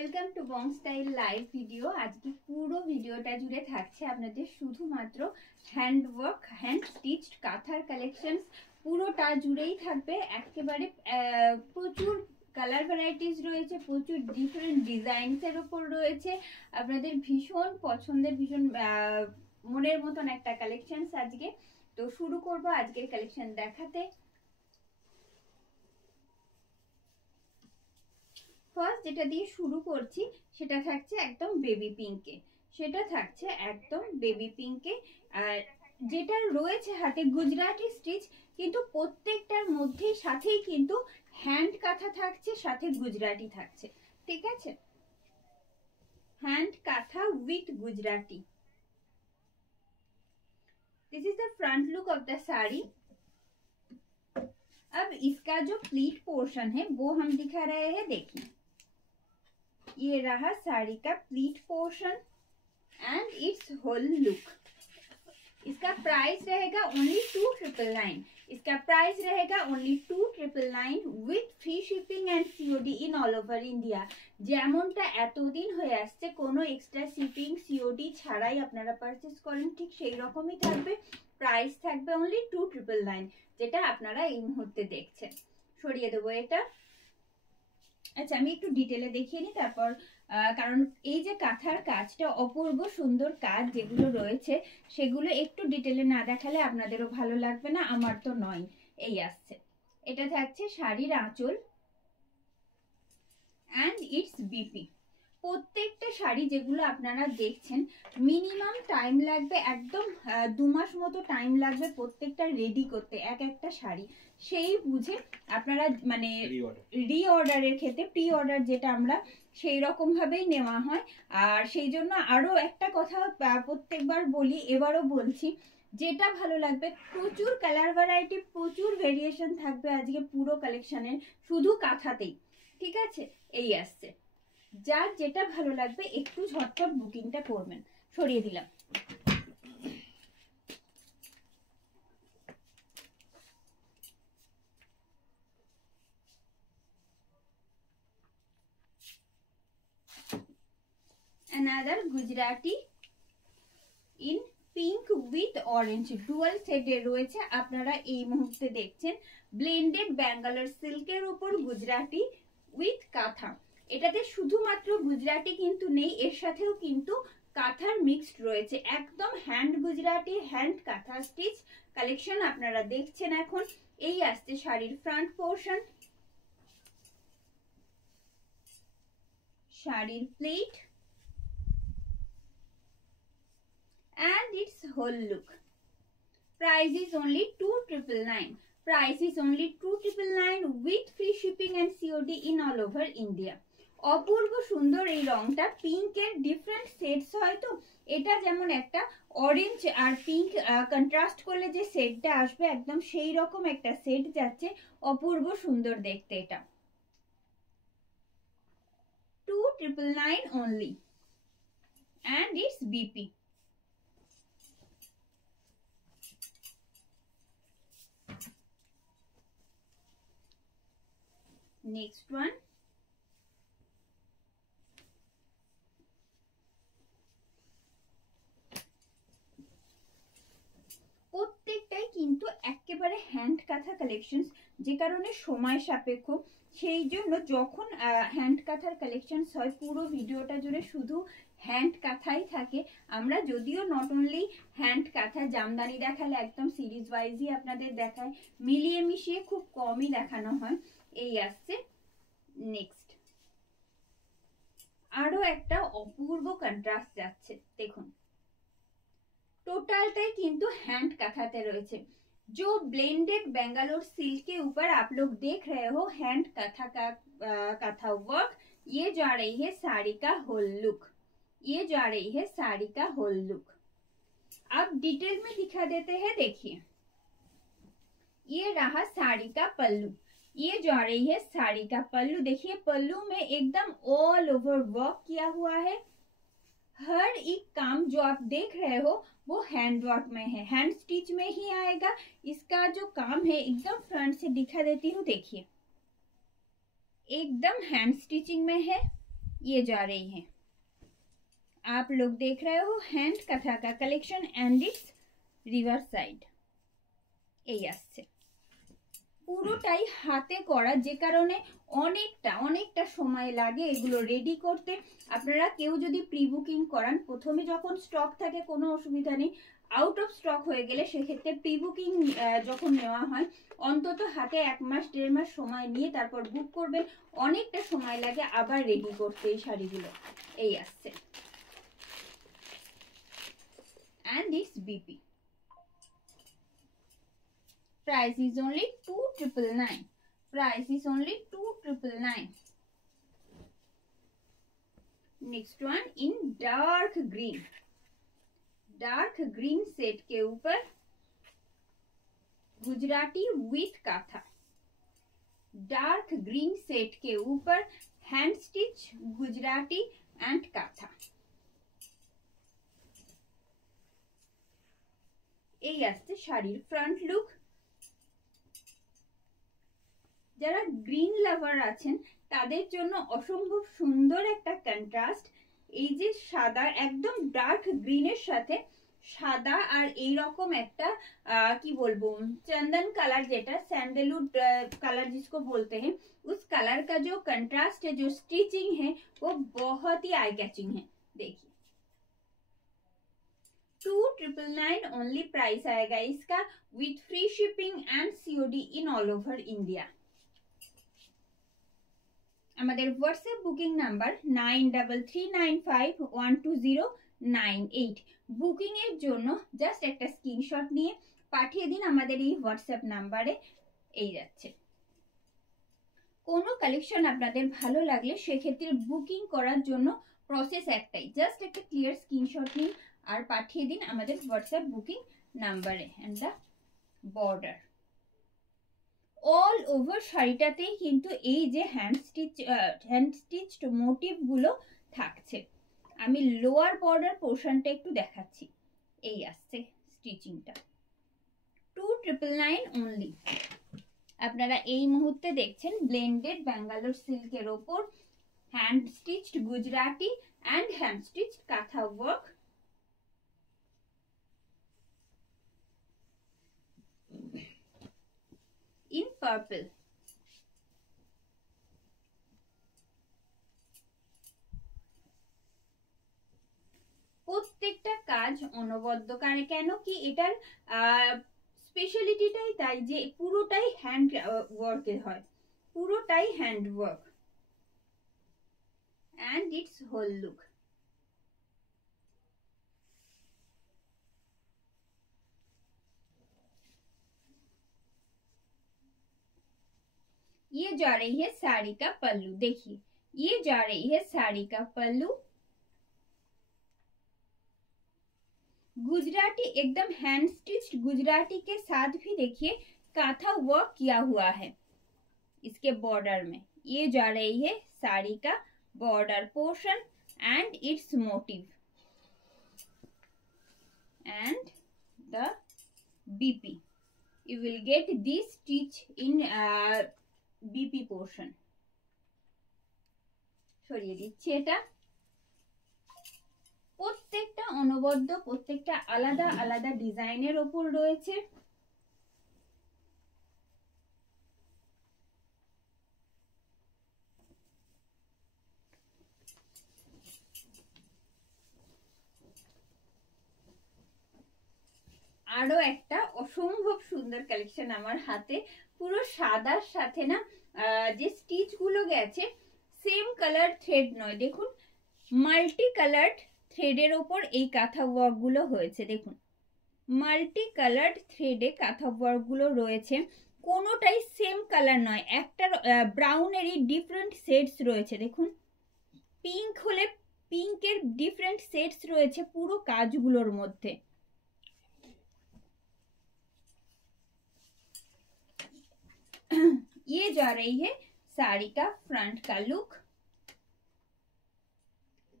Welcome to Bong style live video. আজকে পুরো ভিডিওটা জুড়ে থাকছে আপনাদের শুধুমাত্র হ্যান্ডওয়ার্ক, হ্যান্ড স্টিচড কাঁথার কালেকশনস। পুরোটা জুড়েই থাকবে একেবারে প্রচুর কালার ভ্যারাইটিস রয়েছে, প্রচুর ডিফারেন্ট ডিজাইনসের ওপর রয়েছে। আপনাদের ভীষণ পছন্দের, ভীষণ মনের মতন একটা কালেকশনস আজকে। তো শুরু করব আজকের কালেকশন দেখাতে। ফার্স্ট যেটা দিয়ে শুরু করছি সেটা থাকছে একদম বেবি পিঙ্কে, আর যেটা রয়েছে হাতে গুজরাটি স্টিচ, কিন্তু প্রত্যেকটার মধ্যেই সাথেই কিন্তু হ্যান্ড কাঁথা থাকছে, সাথে গুজরাটি থাকছে। ঠিক আছে, হ্যান্ড কাঁথা with Gujarati. This is the front look of the sari. अब इसका जो प्लीट पोर्शन है वो हम दिखा रहे हैं। देखिए, ये रहा साड़ी का pleat portion and it's whole look. इसका प्राइस रहेगा ओनली 2999। इसका प्राइस रहेगा only 2999 with free shipping and COD in all over India. যেমনটা এতদিন হয়ে আসছে কোনো এক্সট্রা শিপিং সিওডি ছাড়াই আপনারা পারচেজ করেন, ঠিক সেই রকমই থাকবে। প্রাইস থাকবে অনলি 2999, যেটা আপনারা এই মুহূর্তে দেখছেন। সরিয়ে দেবো এটা। আচ্ছা, আমি একটু ডিটেলে দেখিয়ে নিই তারপর, কারণ এই যে কাঁথার কাজটা অপূর্ব সুন্দর কাজ যেগুলো রয়েছে সেগুলো একটু ডিটেলে না দেখালে আপনাদেরও ভালো লাগবে না, আমার তো নয়। এই আসছে, এটা থাকছে শাড়ির আঁচল অ্যান্ড ইটস বিপি। প্রত্যেকটা শাড়ি যেগুলো আপনারা দেখছেন মিনিমাম টাইম লাগবে, একদম 2 মাস মতো টাইম লাগবে প্রত্যেকটা রেডি করতে এক একটা শাড়ি। সেই বুঝে আপনারা মানে রিঅর্ডারের ক্ষেত্রে প্রি অর্ডার যেটা আমরা সেই রকম ভাবেই নেওয়া হয়। আর সেই জন্য আরো একটা কথা প্রত্যেকবার বলি, এবারও বলছি, যেটা ভালো লাগবে, প্রচুর কালার ভ্যারাইটি, প্রচুর ভেরিয়েশন থাকবে আজকে পুরো কালেকশনের, শুধু কাঁথাতেই। ঠিক আছে, এই আসছে। যার যেটা ভালো লাগবে একটু ঝটপট বুকিংটা করবেন। সরিয়ে দিলাম। another Gujarati in pink with orange dual শেডে রয়েছে। আপনারা এই মুহূর্তে দেখছেন ব্লেন্ডেড ব্যাঙ্গালোর সিল্কের উপর গুজরাটি উইথ কাঁথা। এটাতে শুধুমাত্র গুজরাটি কিন্তু নেই, এর সাথেও কিন্তু কাঁথার মিক্সড রয়েছে। একদম হ্যান্ড গুজরাটি, হ্যান্ড কাঁথা স্টিচ কালেকশন আপনারা দেখছেন এখন। এই আসছে শাড়ির ফ্রন্ট পোর্শন, শাড়ির plate and its whole look. Price is only 2999. Price is only 2999 with free shipping and COD in all over India. অপূর্ব সুন্দর এই রংটা, পিঙ্কের ডিফারেন্ট শেডস হয় তো, এটা যেমন একটা অরেঞ্জ আর পিঙ্ক কন্ট্রাস্ট করলে যে শেডটা আসবে একদম সেই রকম একটা শেড যাচ্ছে। অপূর্ব সুন্দর দেখতে এটা। 2999 only and it's BP. Next one, প্রত্যেকটাই কিন্তু একেবারে হ্যান্ড কাঁথা কালেকশন, যে কারণে সময় সাপেক্ষ। সেই জন্য যখন হ্যান্ড কাঁথার কালেকশন হয় পুরো ভিডিওটা জুড়ে শুধু হ্যান্ড কাঁথাই থাকে। আমরা যদিও নট অনলি হ্যান্ড কাঁথা, জামদানি দেখালে একদম সিরিজ ওয়াইজই আপনাদের দেখায়, মিলিয়ে মিশিয়ে খুব কমই দেখানো হয়। এই আসছে নেক্সট, আরো একটা অপূর্ব কন্ট্রাস্ট যাচ্ছে। দেখুন, टोटलटाई किंतु हैंड काथाते रही। जो ब्लेंडेड बेंगालोर सिल्क के ऊपर आप लोग देख रहे हो हैंड काथा का काथा वर्क, ये जा रही है साड़ी का होल लुक, ये जा रही है साड़ी का होल लुक। अब डिटेल में दिखा देते हैं। देखिए, ये रहा साड़ी का पल्लू, ये जा रही है साड़ी का पल्लू। देखिए, पल्लू में एकदम ऑल ओवर वर्क किया हुआ है। हर एक काम जो आप देख रहे हो वो हैंड वर्क में है, हैंड स्टिच में ही आएगा। इसका जो काम है एकदम फ्रंट से दिखा देती हूँ। देखिए, एकदम हैंड स्टिचिंग में है। ये जा रही है। आप लोग देख रहे हो हैंड कथा का collection and it's reverse side এই আসছে। পুরোটাই হাতে করা, যে কারণে অনেকটা সময় লাগে এগুলো রেডি করতে। আপনারা কেউ যদি প্রি বুকিং করান, প্রথমে যখন স্টক থাকে কোনো অসুবিধা নেই, আউট অফ স্টক হয়ে গেলে সেক্ষেত্রে প্রি বুকিং যখন নেওয়া হয় অন্তত হাতে 1 মাস 1.5 মাস সময় নিয়ে তারপর বুক করবেন। অনেকটা সময় লাগে আবার রেডি করতে এই শাড়িগুলো। এই আসছে and it's BP. Price is only 2,999. Price is only 2,999. Next one in dark green. Dark green set के ऊपर Gujarati with काथा. Dark green set के ऊपर hand stitch गुजराती and काथा. এই আসছে শাড়ির ফ্রন্ট লুক। যারা গ্রিন লাভার আছেন তাদের জন্য অসম্ভব সুন্দর একটা কন্ট্রাস্ট। এই যে সাদা, একদম ডার্ক গ্রিনের সাথে সাদা আর এই রকম একটা কি বলবো चंदन कलर, যেটা सैंडलवुड कलर जिसको बोलते हैं, उस कलर का जो कंट्रास्ट है, जो स्टिचिंग है, वो बहुत ही आई कैचिंग है। देखिए 2,999 ओनली प्राइस आएगा इसका with free shipping and COD in all over India. আমাদের হোয়াটসঅ্যাপ বুকিং নাম্বার 9339512098। বুকিং এর জন্য জাস্ট একটা স্ক্রিনশট নিয়ে পাঠিয়ে দিন আমাদের এই হোয়াটসঅ্যাপ নাম্বারে। এই যাচ্ছে। কোনো কালেকশন আপনাদের ভালো লাগলে সেক্ষেত্রে বুকিং করার জন্য প্রসেস একটাই, জাস্ট একটা ক্লিয়ার স্ক্রিনশট নিন আর পাঠিয়ে দিন আমাদের হোয়াটসঅ্যাপ বুকিং নাম্বারে। And the border all over শাড়িটাতেই কিন্তু এই যে হ্যান্ড স্টিচড মোটিভ গুলো থাকছে। আমি লোয়ার বর্ডার পোর্শনটা একটু দেখাচ্ছি। এই আসছে স্টিচিংটা 2,999 অনলি। আপনারা এই মুহূর্তে দেখছেন ব্লেন্ডেড ব্যাঙ্গালোর সিল্কের ওপর hand stitched Gujarati and hand stitched কাঁথা ওয়ার্ক। in purple. প্রত্যেকটা কাজ অনবদ্য, কেন কি এটার স্পেশালিটিটাই তাই যে পুরোটাই হ্যান্ড ওয়ার্কের হয়, পুরোটাই hand work and its whole look. ये जा रही है साड़ी का पल्लू। देखिए ये जा रही है साड़ी का पल्लू। गुजराती एकदम हैंड स्टिच्ड गुजराती के साथ भी देखिए काथा वर्क किया हुआ है इसके बॉर्डर में। ये जा रही है साड़ी का border portion and it's motive and the BP. You will get this stitch in BP portion. সরিয়ে দিচ্ছি এটা। প্রত্যেকটা অনবদ্য, প্রত্যেকটা আলাদা আলাদা ডিজাইনের ওপর রয়েছে। আরো একটা অসম্ভব সুন্দর কালেকশন আমার হাতে, পুরো সাদার সাথে না যে স্টিচ গুলো গেছে সেম কালার থ্রেড নয়, দেখুন মাল্টি কালার্ড থ্রেডের ওপর এই কাঁথা ওয়ার্ক গুলো হয়েছে। দেখুন মাল্টি কালার্ড থ্রেডে কাঁথা ওয়ার্ক গুলো রয়েছে, কোনোটাই সেম কালার নয়, একটা ব্রাউনেরই ডিফারেন্ট শেডস রয়েছে। দেখুন পিঙ্ক হলে পিঙ্কের ডিফারেন্ট শেডস রয়েছে পুরো কাজগুলোর মধ্যে। ये जा रही है साड़ी का फ्रंट का look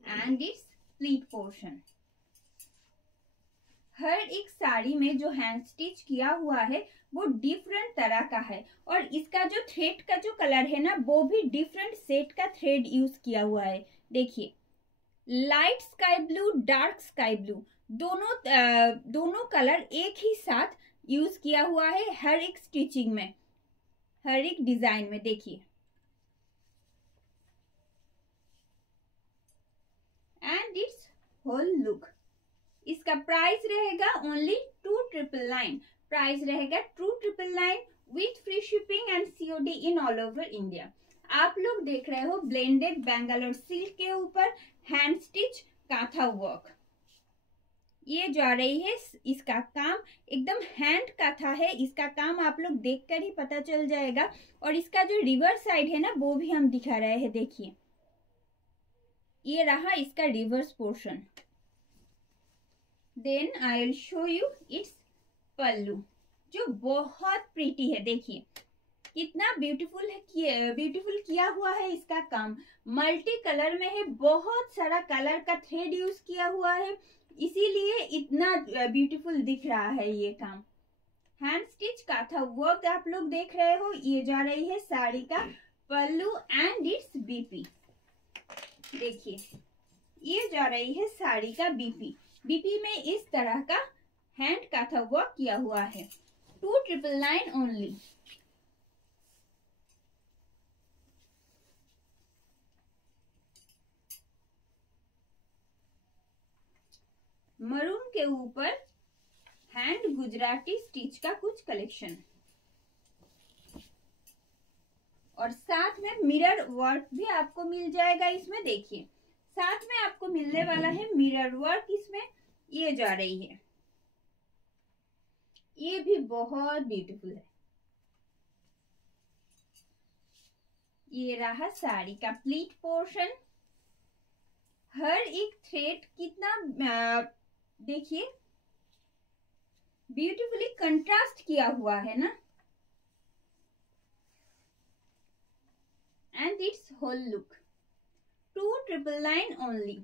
and it's pleat portion. हर एक साड़ी में जो हैंड स्टिच किया हुआ है वो डिफरेंट तरह का है, और इसका जो थ्रेड का जो कलर है ना वो भी डिफरेंट सेट का थ्रेड यूज किया हुआ है। देखिए, light sky blue, dark sky blue, दोनों कलर एक ही साथ यूज किया हुआ है हर एक स्टिचिंग में, हर एक डिजाइन में। देखिए, एंड इट्स होल लुक। इसका प्राइस रहेगा ओनली 2,999। प्राइस रहेगा 2,999 with free shipping and COD in all over India. आप लोग देख रहे हो ब्लेंडेड बेंगलोर सिल्क के ऊपर हैंड स्टिच कांथा वर्क। ये जा रही है, इसका काम एकदम हैंड कांथा है। इसका काम आप लोग देखकर ही पता चल जाएगा। और इसका जो रिवर्स साइड है ना वो भी हम दिखा रहे हैं। देखिए, ये रहा इसका reverse portion. Then I will show you it's pallu, जो बहुत प्रीटी है। देखिए कितना ब्यूटीफुल है, ब्यूटीफुल किया हुआ है इसका काम। मल्टी कलर में है, बहुत सारा कलर का थ्रेड यूज किया हुआ है, इसीलिए इतना ब्यूटीफुल दिख रहा है ये काम। हैंड स्टिच कांथा वर्क आप लोग देख रहे हो। ये जा रही है साड़ी का पल्लू एंड इट्स बीपी। देखिए, ये जा रही है साड़ी का बीपी। बीपी में इस तरह का हैंड कांथा वर्क किया हुआ है। 2,999 ओनली। मरून के ऊपर हैंड गुजराती स्टिच का कुछ कलेक्शन, और साथ में मिरर वर्क भी आपको मिल जाएगा इसमें। देखिए, साथ में आपको मिलने वाला है मिरर वर्क इसमें। ये जा रही है, ये भी बहुत ब्यूटीफुल है। ये रहा साड़ी का प्लीट पोर्शन। हर एक थ्रेड कितना देखिए ब्यूटीफुली कंट्रास्ट किया हुआ है ना। And it's whole look. 2,999 only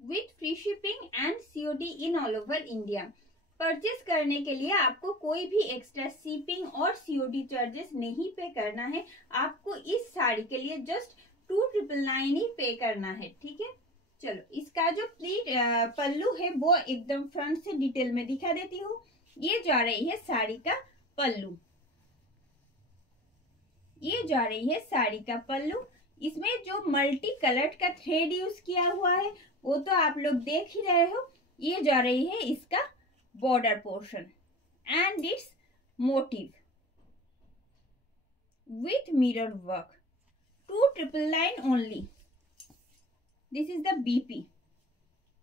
with free shipping and COD in all over India. Purchase करने के लिए आपको कोई भी एक्स्ट्रा शिपिंग और सीओडी चार्जेस नहीं पे करना है। आपको इस साड़ी के लिए जस्ट 2,999 ही पे करना है, ठीक है। चलो, इसका जो प्लीट पल्लू है वो एकदम फ्रंट से डिटेल में दिखा देती हूँ। ये जा रही है साड़ी का पल्लू। ये जा रही है साड़ी का पल्लू। इसमें जो मल्टी कलर्ड का थ्रेड यूज किया हुआ है वो तो आप लोग देख ही रहे हो। ये जा रही है इसका border portion and it's motive with mirror work. 2,999 only. This is the BP.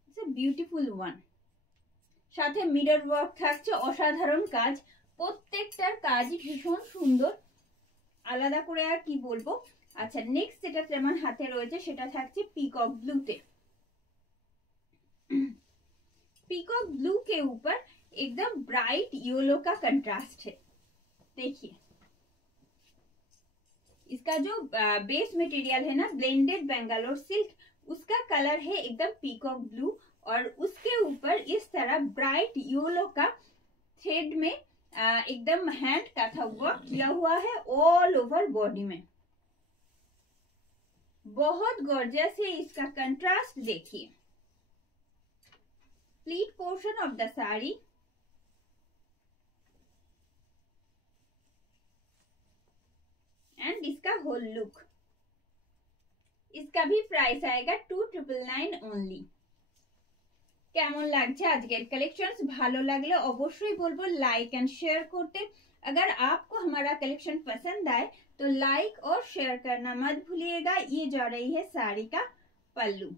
It's a beautiful one. সাথে মিরর ওয়ার্ক থাকছে, অসাধারণ কাজ। প্রত্যেকটার কাজই ভীষণ সুন্দর, আলাদা করে আর কি বলবো। আচ্ছা, নেক্সট যেটা আমার হাতে রয়েছে সেটা থাকছে पीकॉक ब्लूতে। पीकॉक ब्लू के ऊपर एकदम ब्राइट येलो का कंट्रास्ट है। देखिए, इसका जो बेस मटेरियल है ना ब्लेंडेड बेंगलोर सिल्क, उसका कलर है एकदम पीकॉक ब्लू, और उसके ऊपर इस तरह ब्राइट येलो का थ्रेड में एकदम हैंड कांथा वर्क किया हुआ है ऑल ओवर बॉडी में। बहुत गॉर्जियस है इसका कंट्रास्ट। देखिए, pleat portion of the sari and इसका होल लुक। इसका भी प्राइस आएगा 2,999 ओनली। কেমন লাগছে আজকের कलेक्शंस? ভালো লাগলে অবশ্যই বলবো लाइक एंड शेयर करते। अगर आपको हमारा कलेक्शन पसंद आए तो लाइक और शेयर करना मत भूलिएगा। ये जा रही है साड़ी का pallu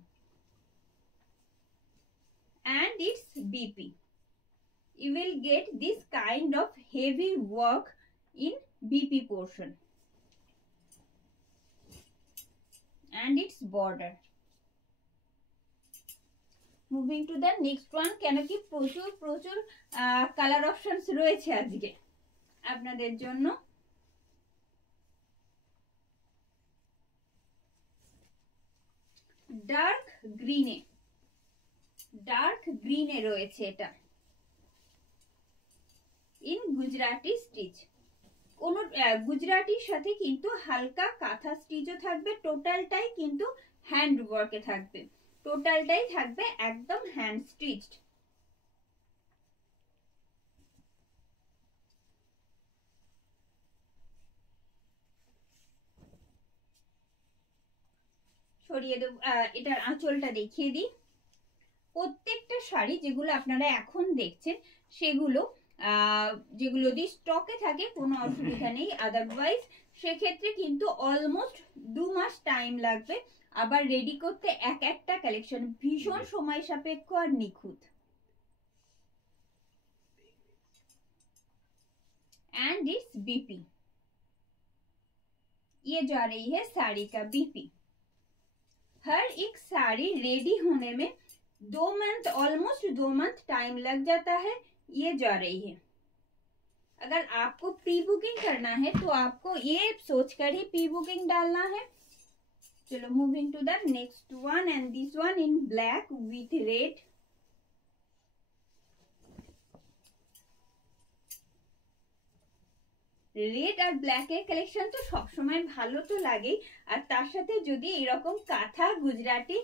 and it's BP. You will get this kind of heavy work in BP portion and its border. Moving to the next one, কেন কি প্রচুর প্রচুর কালার অপশনস রয়েছে আজকে আপনাদের জন্য। ডার্ক গ্রিনে রয়েছে এটা। In Gujarati stitch. কোনো গুজরাটির সাথে কিন্তু হালকা কাঁথা স্টিচও থাকবে, টোটালটাই কিন্তু হ্যান্ড ওয়ার্কে থাকবে, টোটালটাই থাকবে একদম হ্যান্ড স্টিচড। সরিয়ে দেব, এটার আঁচলটা দেখিয়ে দিই। প্রত্যেকটা শাড়ি যেগুলো আপনারা এখন দেখছেন সেগুলো যেগুলো যদি স্টকে থাকে কোনো অসুবিধা নেই, আদারওয়াইজ সেক্ষেত্রে কিন্তু অলমোস্ট 2 মাস টাইম লাগবে। আবার রেডি করতে এক একটা কালেকশন ভীষণ সময় সাপেক্ষ আর নিখুঁত। एंड इट्स बीपी, ये जा रही है साड़ी का बीपी। हर एक साड़ी रेडी होने में 2 मंथ, ऑलमोस्ट 2 मंथ टाइम लग जाता है। ये जा रही है, अगर आपको प्री बुकिंग करना है तो आपको ये सोचकर ही प्री बुकिंग डालना है। चलो moving to the next one, and this one in black with red. Red আর ব্ল্যাক এর কালেকশন তো সবসময় ভালো তো লাগেই, আর তার সাথে যদি এরকম কাঁথা গুজরাটি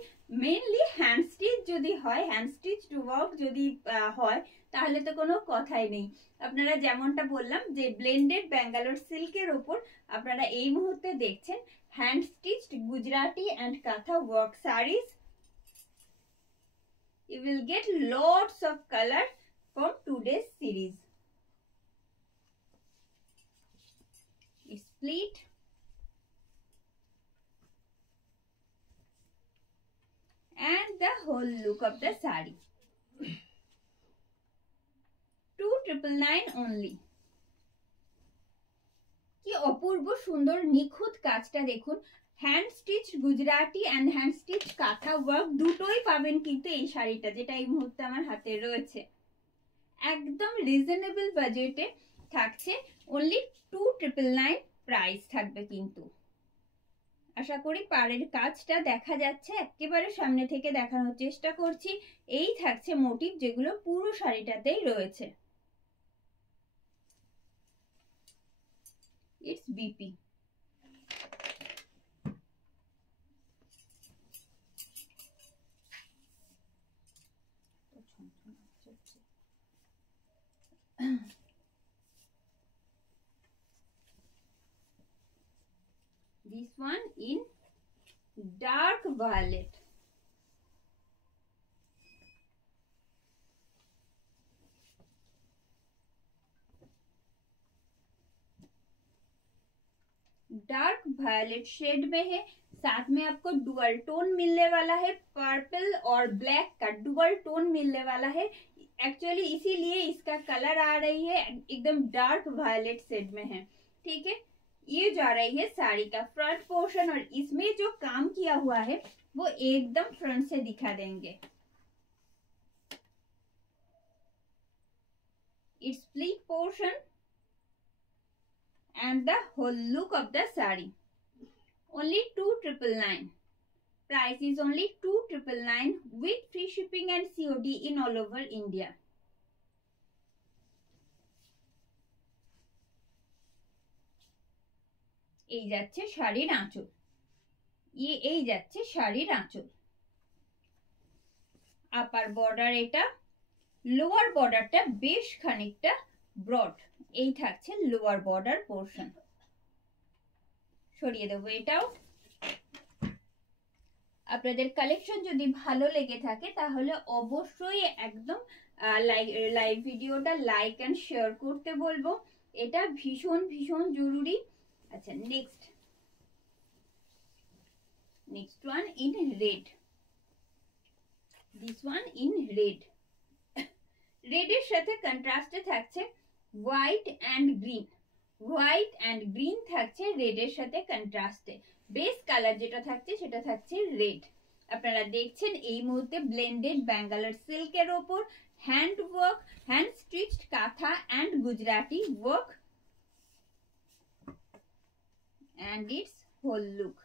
মেনলি হ্যান্ড স্টিচ যদি হয়, হ্যান্ড স্টিচ ওয়ার্ক যদি হয় তাহলে তো কোনো কথাই নেই। আপনারা যেমনটা বললাম যে ব্লেন্ডেড ব্যাঙ্গালোর সিল্কের ওপর আপনারা এই মুহূর্তে দেখছেন hand stitched Gujarati and kantha work saris. You will get lots of colour from today's series. Split and the whole look of the sari, 2,999 only। কি অপূর্ব সুন্দর নিখুঁত কাজটা দেখুন। Hand stitch Gujarati and hand stitch কাঁথা ওয়ার্ক দুটোই পাবেন কিন্তু এই শাড়িটা যেটা এই মুহূর্তে আমার হাতে রয়েছে। একদম রিজনেবল বাজেটে থাকছে, অনলি 2,999 প্রাইস থাকবে। কিন্তু আশা করি পাড়ের কাজটা দেখা যাচ্ছে, একেবারে সামনে থেকে দেখানোর চেষ্টা করছি। এই থাকছে মোটিভ যেগুলো পুরো শাড়িটাতেই রয়েছে। It's BP. This one in dark violet। Dark violet shade में है, साथ में आपको डुअल टोन मिलने वाला है, पर्पल और ब्लैक का डुअल टोन मिलने वाला है। एक्चुअली इसीलिए इसका कलर आ रही है एकदम डार्क वायलेट शेड में है। ठीक है, ये जा रही है साड़ी का फ्रंट पोर्शन, और इसमें जो काम किया हुआ है वो एकदम फ्रंट से दिखा देंगे। It's split portion and the whole look of the saree, only 2,999। price is only 2,999 with free shipping and COD in all over India। এই যাচ্ছে শাড়ির আঁচল, এই যাচ্ছে শাড়ির আঁচল। আপার বর্ডার এটা, লোয়ার বর্ডারটা বেশ খানিকটা ব্রড, এই থাকছে লোয়ার বর্ডার পোর্শন। সরিয়ে দেবো এটাও। আপনাদের কালেকশন যদি ভালো লেগে থাকে তাহলে অবশ্যই একদম লাইভ ভিডিওটা লাইক এন্ড শেয়ার করতে বলবো, এটা ভীষণ ভীষণ জরুরি। আচ্ছা, next one in red. This one in red. রেডের সাথে কন্ট্রাস্টে থাকছে white and green, white and green থাকছে রেডের সাথে কন্ট্রাস্টে। বেস কালার যেটা থাকছে সেটা থাকছে রেড। আপনারা দেখছেন এই মুহূর্তে ব্লেন্ডেড ব্যাঙ্গালোর সিল্কের ওপর হ্যান্ড ওয়ার্ক, হ্যান্ড স্টিচড কাঁথা and Gujarati work, and its whole look।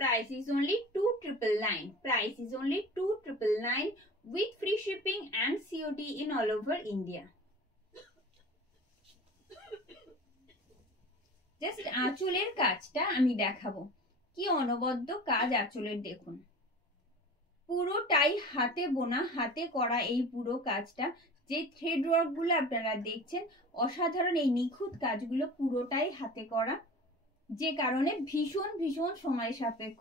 price is only 2,999। price is only 2,999 with free shipping and COD in all over India। Just আঁচলের কাজটা আমি দেখাবো, কি অনবদ্য কাজ আঁচলের। দেখুন পুরোটাই হাতে বোনা, হাতে করা এই পুরো কাজটা। যে থ্রেড ওয়ার্ক গুলো আপনারা দেখছেন অসাধারণ, এই নিখুঁত কাজগুলো পুরোটাই হাতে করা, যে কারণে ভীষণ ভীষণ সময় সাপেক্ষ।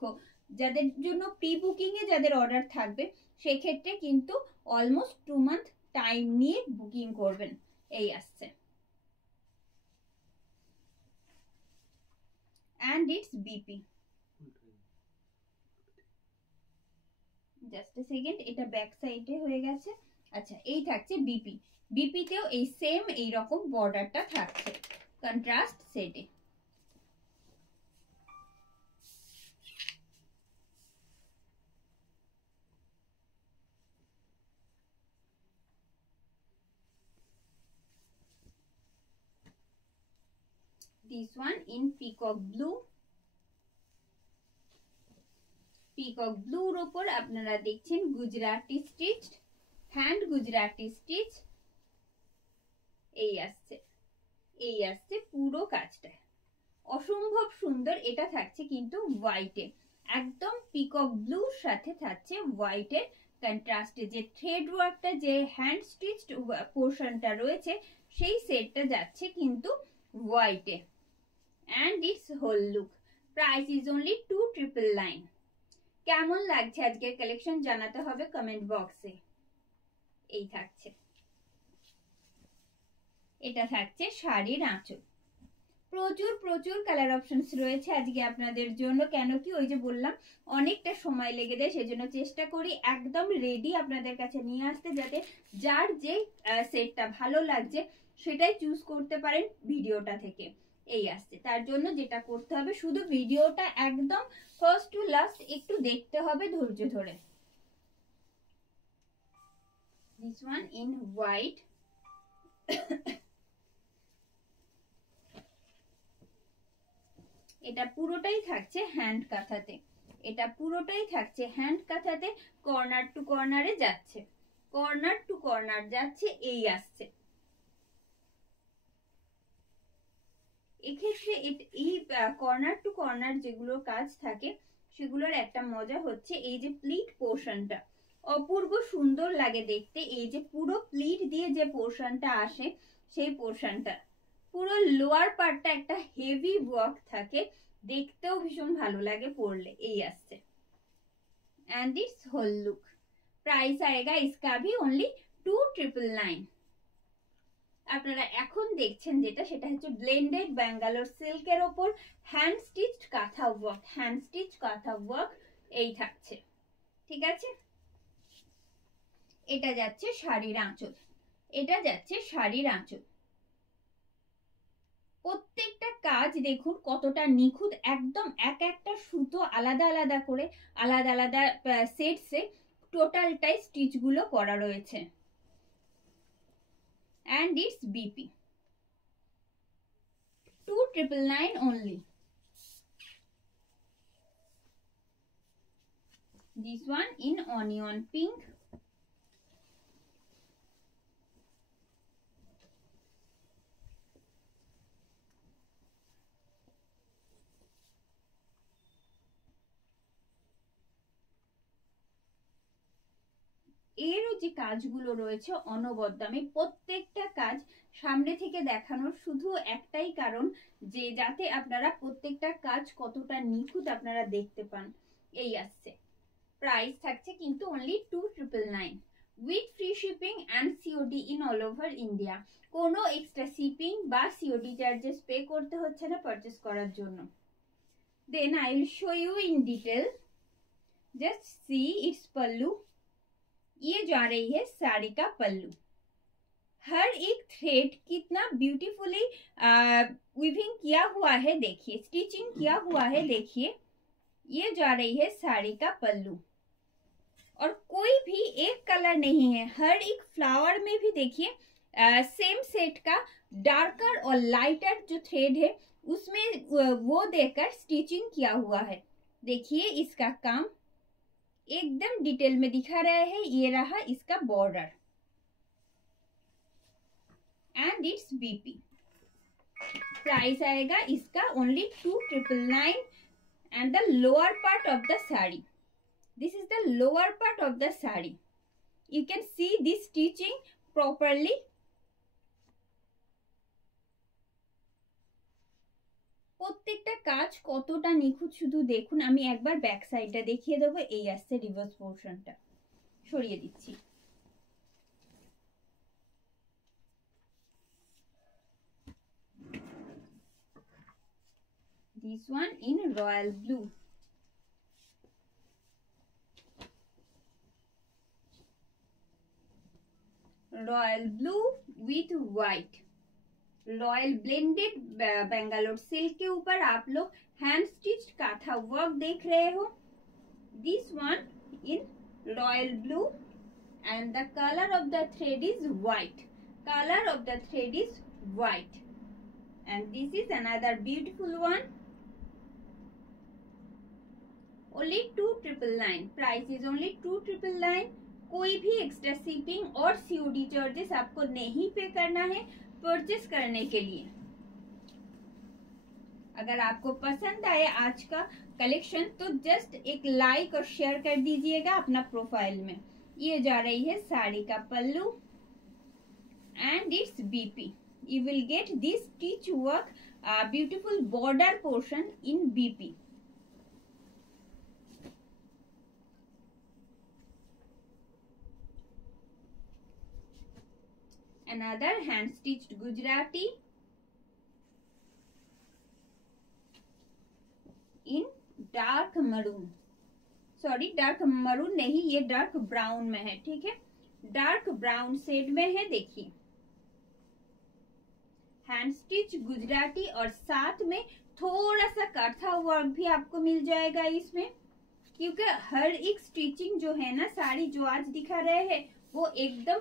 যাদের জন্য প্রি বুকিং এ যাদের অর্ডার থাকবে সেক্ষেত্রে কিন্তু অলমোস্ট 2 মান্থ টাইম নিয়ে বুকিং করবেন। এই আসছে, and it's BP. Just a second, এটা ব্যাক সাইডে হয়ে গেছে। আচ্ছা, এই থাকছে বিপি। বিপিতেও এই সেম এই রকম বর্ডারটা থাকছে কন্ট্রাস্ট সেটে। This one in peacock blue. Peacock ব্লুর উপর আপনারা দেখছেন Gujarati stitch, hand Gujarati stitch. এই আসছে, এই আসছে পুরো কাজটা, অসম্ভব সুন্দর। এটা থাকছে কিন্তু হোয়াইটে, একদম পিকক ব্লুর সাথে থাকছে হোয়াইটের কন্ট্রাস্টে। যে থ্রেড ওয়ার্কটা, যে হ্যান্ড স্টিচড পোর্শনটা রয়েছে সেই সেটটা যাচ্ছে কিন্তু হোয়াইটে। And it's whole look. Price is only 2999। কেমন লাগছে আজকের কালেকশন জানাতে হবে কমেন্ট বক্সে। এই থাকছে, এটা থাকছে শাড়ির আঁচল। প্রচুর প্রচুর কালার অপশনস রয়েছে আজকে আপনাদের জন্য, কেন কি ওই যে বললাম অনেকটা সময় লেগে যায়, সেজন্য চেষ্টা করি একদম রেডি আপনাদের কাছে নিয়ে আসতে, যাতে যার যে সেটটা ভালো লাগছে সেটাই চুজ করতে পারেন ভিডিওটা থেকে। এই আসছে, তার জন্য যেটা করতে হবে শুধু ভিডিওটা একদম ফার্স্ট টু লাস্ট একটু দেখতে হবে ধৈর্য ধরে। This one in white. এটা পুরোটাই থাকছে হ্যান্ড কাঁথাতে, এটা পুরোটাই থাকছে হ্যান্ড কাঁথাতে। কর্নার টু কর্নারে যাচ্ছে, কর্নার টু কর্নার যাচ্ছে। এই আসছে, এক্ষেত্রে এই কর্নার টু কর্নার যেগুলো কাজ থাকে সেগুলোর একটা মজা হচ্ছে এই যে প্লিট পোর্শনটা অপূর্ব সুন্দর লাগে দেখতে। এই যে পুরো প্লিট দিয়ে যে পোর্শনটা আসে সেই পোর্শনটা, পুরো লোয়ার পার্টটা একটা হেভি ওয়ার্ক থাকে, দেখতেও ভীষণ ভালো লাগে পরলে। এই আসছে, and it's whole look. Price আएगा इसका भी ओनली 2999। আপনারা এখন দেখছেন যেটা, সেটা হচ্ছে ব্লেন্ডেড ব্যাঙ্গালোর সিল্কের ওপর হ্যান্ড স্টিচড কাঁথা ওয়ার্ক, হ্যান্ড স্টিচ কাঁথা ওয়ার্ক। এই থাকছে, ঠিক আছে। এটা যাচ্ছে শাড়ির আঁচল, এটা যাচ্ছে শাড়ির আঁচল। প্রত্যেকটা কাজ দেখুন কতটা নিখুঁত, একদম এক একটা সুতো আলাদা আলাদা করে আলাদা আলাদা সেটসে টোটালটাই স্টিচ গুলো করা রয়েছে। And it's BP. 2999 only. This one in onion pink. এরও যে কাজগুলো রয়েছে অনবদ্য। আমি প্রত্যেকটা কাজ সামনে থেকে দেখানোর শুধু একটাই কারণ, যে যাতে আপনারা প্রত্যেকটা কাজ কতটা নিখুঁত আপনারা দেখতে পান। এই আসছে, প্রাইস থাকছে কিন্তু only 2999 with free shipping and COD in all over India. কোনো এক্সট্রা শিপিং বা সিওডি চার্জেস পে করতে হচ্ছে না পারচেস করার জন্য। Then I will show you in detail. Just see it's pallu. ये जा रही है साड़ी का पल्लू। हर एक थ्रेड कितना ब्यूटीफुली वीविंग किया हुआ है, देखिए स्टिचिंग किया हुआ है, देखिए ये जा रही है साड़ी का पल्लू। और कोई भी एक कलर नहीं है, हर एक फ्लावर में भी देखिए सेम सेट का डार्कर और लाइटर जो थ्रेड है उसमें वो देकर स्टिचिंग किया हुआ है। देखिए इसका काम एकदम डिटेल में दिखा रहा है। ये रहा इसका border and it's BP. Price आएगा इसका only 2,999 and the lower part of the sari, this is the lower part of the sari, you can see this stitching properly. প্রত্যেকটা কাজ কতটা নিখুঁত শুধু দেখুন। আমি একবার ব্যাক সাইডটা দেখিয়ে দেবো। এই আসছে রিভার্স পোর্শনটা, সরিয়ে দিচ্ছি। This one in royal blue. Royal blue with white, royal blended Bangalore silk के ऊपर आप लोग हैंड स्टिच्ड काथा वर्क देख रहे हो। This one in royal blue and the colour of the thread is white, colour of the thread is white and this is another beautiful one, only 2,999, price is only 2,999। कोई भी extra shipping और COD charges आपको नहीं pay करना है purchase करने के लिए। अगर आपको पसंद आए आज का कलेक्शन तो जस्ट एक लाइक और शेयर कर दीजिएगा अपना प्रोफाइल में। ये जा रही है साड़ी का pallu and it's BP, you will get this stitch work beautiful border portion in BP. Another hand stitched Gujarati in dark maroon, sorry dark maroon नहीं, ये डार्क ब्राउन में है, ठीक है, डार्क ब्राउन शेड में है। देखिए हैंड स्टिच गुजराती और साथ में थोड़ा सा कथा वर्क भी आपको मिल जाएगा इसमें, क्योंकि हर एक स्टिचिंग जो है ना साड़ी जो आज दिखा रहे हैं वो एकदम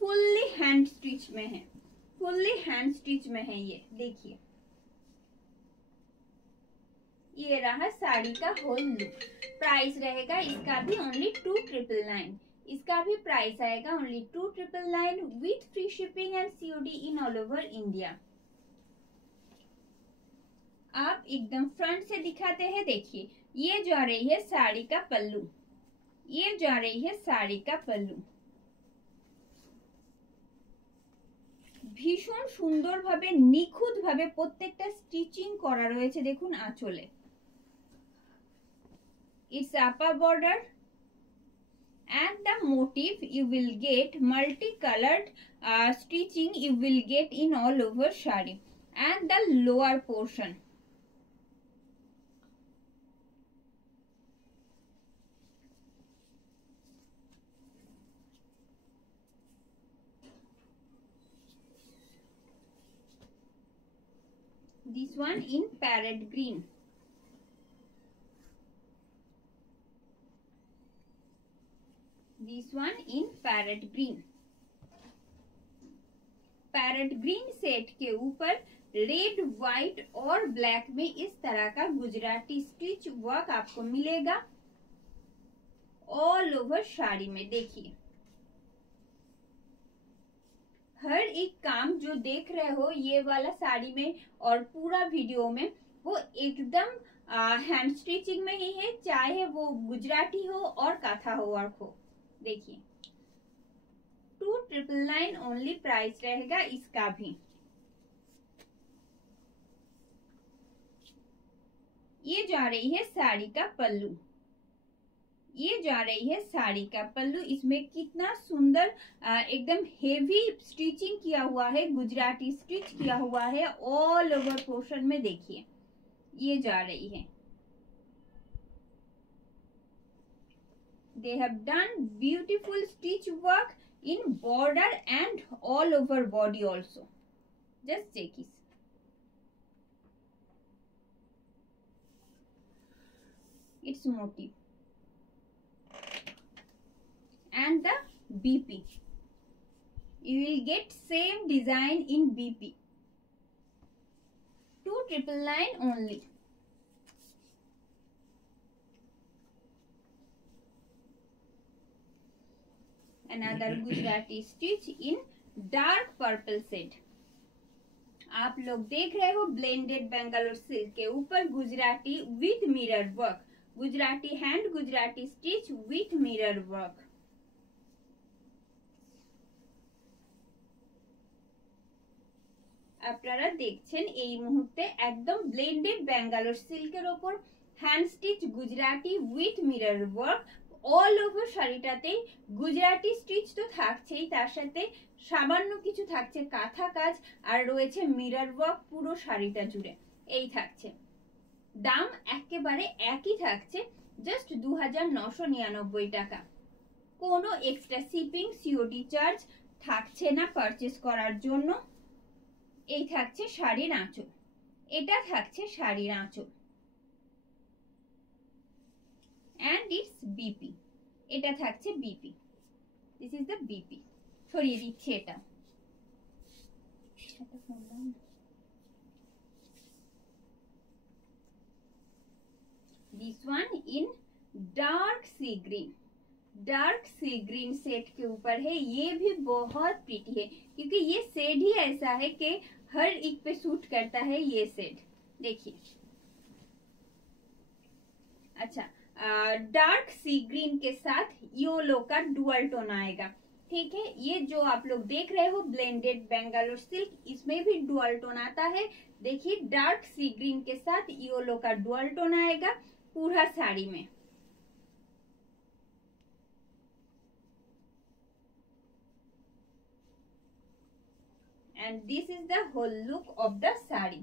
फुल्ली हैंड स्टिच में है, फुल्ली हैंड स्टिच में है। ये देखिए ये रहा साड़ी का होल लुक। प्राइस रहेगा इसका भी ओनली 2,999, इसका भी प्राइस आएगा only 2,999 with free shipping and COD in all over India. आप एकदम फ्रंट से दिखाते हैं। देखिए ये जा रही है साड़ी का पल्लू, ये जा रही है साड़ी का पल्लू। ভীষণ সুন্দরভাবে নিখুঁতভাবে প্রত্যেকটা স্টিচিং করা রয়েছে দেখুন আঁচলে। It's upper border and the motif you will get multi-colored stitching you will get in all over shari and the lower portion. This one in parrot green. This one in parrot green. Parrot green set के ऊपर red, white और black में इस तरह का Gujarati stitch work आपको मिलेगा all over sari में। देखिए हर एक काम जो देख रहे हो ये वाला साड़ी में और पूरा वीडियो में वो एकदम हैंड स्टिचिंग में ही है, चाहे वो गुजराती हो और काथा हो वर्क हो। देखिए 2,999 ओनली प्राइस रहेगा इसका भी। ये जा रही है साड़ी का पल्लू, ये जा रही है साड़ी का पल्लू। इसमें कितना सुंदर एकदम हेवी स्टिचिंग किया हुआ है, गुजराती स्टिच किया हुआ है ऑल ओवर पोर्शन में। देखिए ये जा रही है, they have done beautiful stitch work in border and all over body also. Just check this. Its motif and the BP. You will get same design in BP. 2,999 only. Another Gujarati stitch in dark purple shade. आप लोग देख रहे हो blended Bangalore silk के ऊपर Gujarati with mirror work, Gujarati hand, Gujarati stitch with mirror work. আপনারা দেখছেন এই মুহূর্তে একদম ব্লেন্ডেড বেঙ্গালোর সিল্কের ওপর hand stitch Gujarati with mirror work. All over শাড়িটাতেই গুজরাটি স্টিচ তো থাকছেই, তার সাথে সামান্য কিছু থাকছে কাঁথা কাজ আর রয়েছে মিরর ওয়ার্ক পুরো শাড়িটা জুড়ে। এই থাকছে, দাম একেবারে একই থাকছে, জাস্ট 2999 টাকা। কোনো এক্সট্রা শিপিং সিওডি চার্জ থাকছে না পারচেজ করার জন্য। এই থাকছে শাড়ির আঁচল, এটা থাকছে শাড়ির আঁচল and its বিপি, এটা থাকছে BP. This is the BP. সরিয়ে দিচ্ছি এটা। This one in dark sea green, dark sea green set के ऊपर है। ये भी बहुत प्रीटी है क्योंकि ये शेड ही ऐसा है कि हर एक पे सूट करता है ये शेड। देखिए, अच्छा डार्क सी ग्रीन के साथ येलो का डुअल टोन आएगा। ठीक है, ये जो आप लोग देख रहे हो ब्लेंडेड बेंगलोर सिल्क, इसमें भी डुअल टोन आता है। देखिए, डार्क सी ग्रीन के साथ येलो का डुअल टोन आएगा पूरा साड़ी में। And this is the whole look of the sari.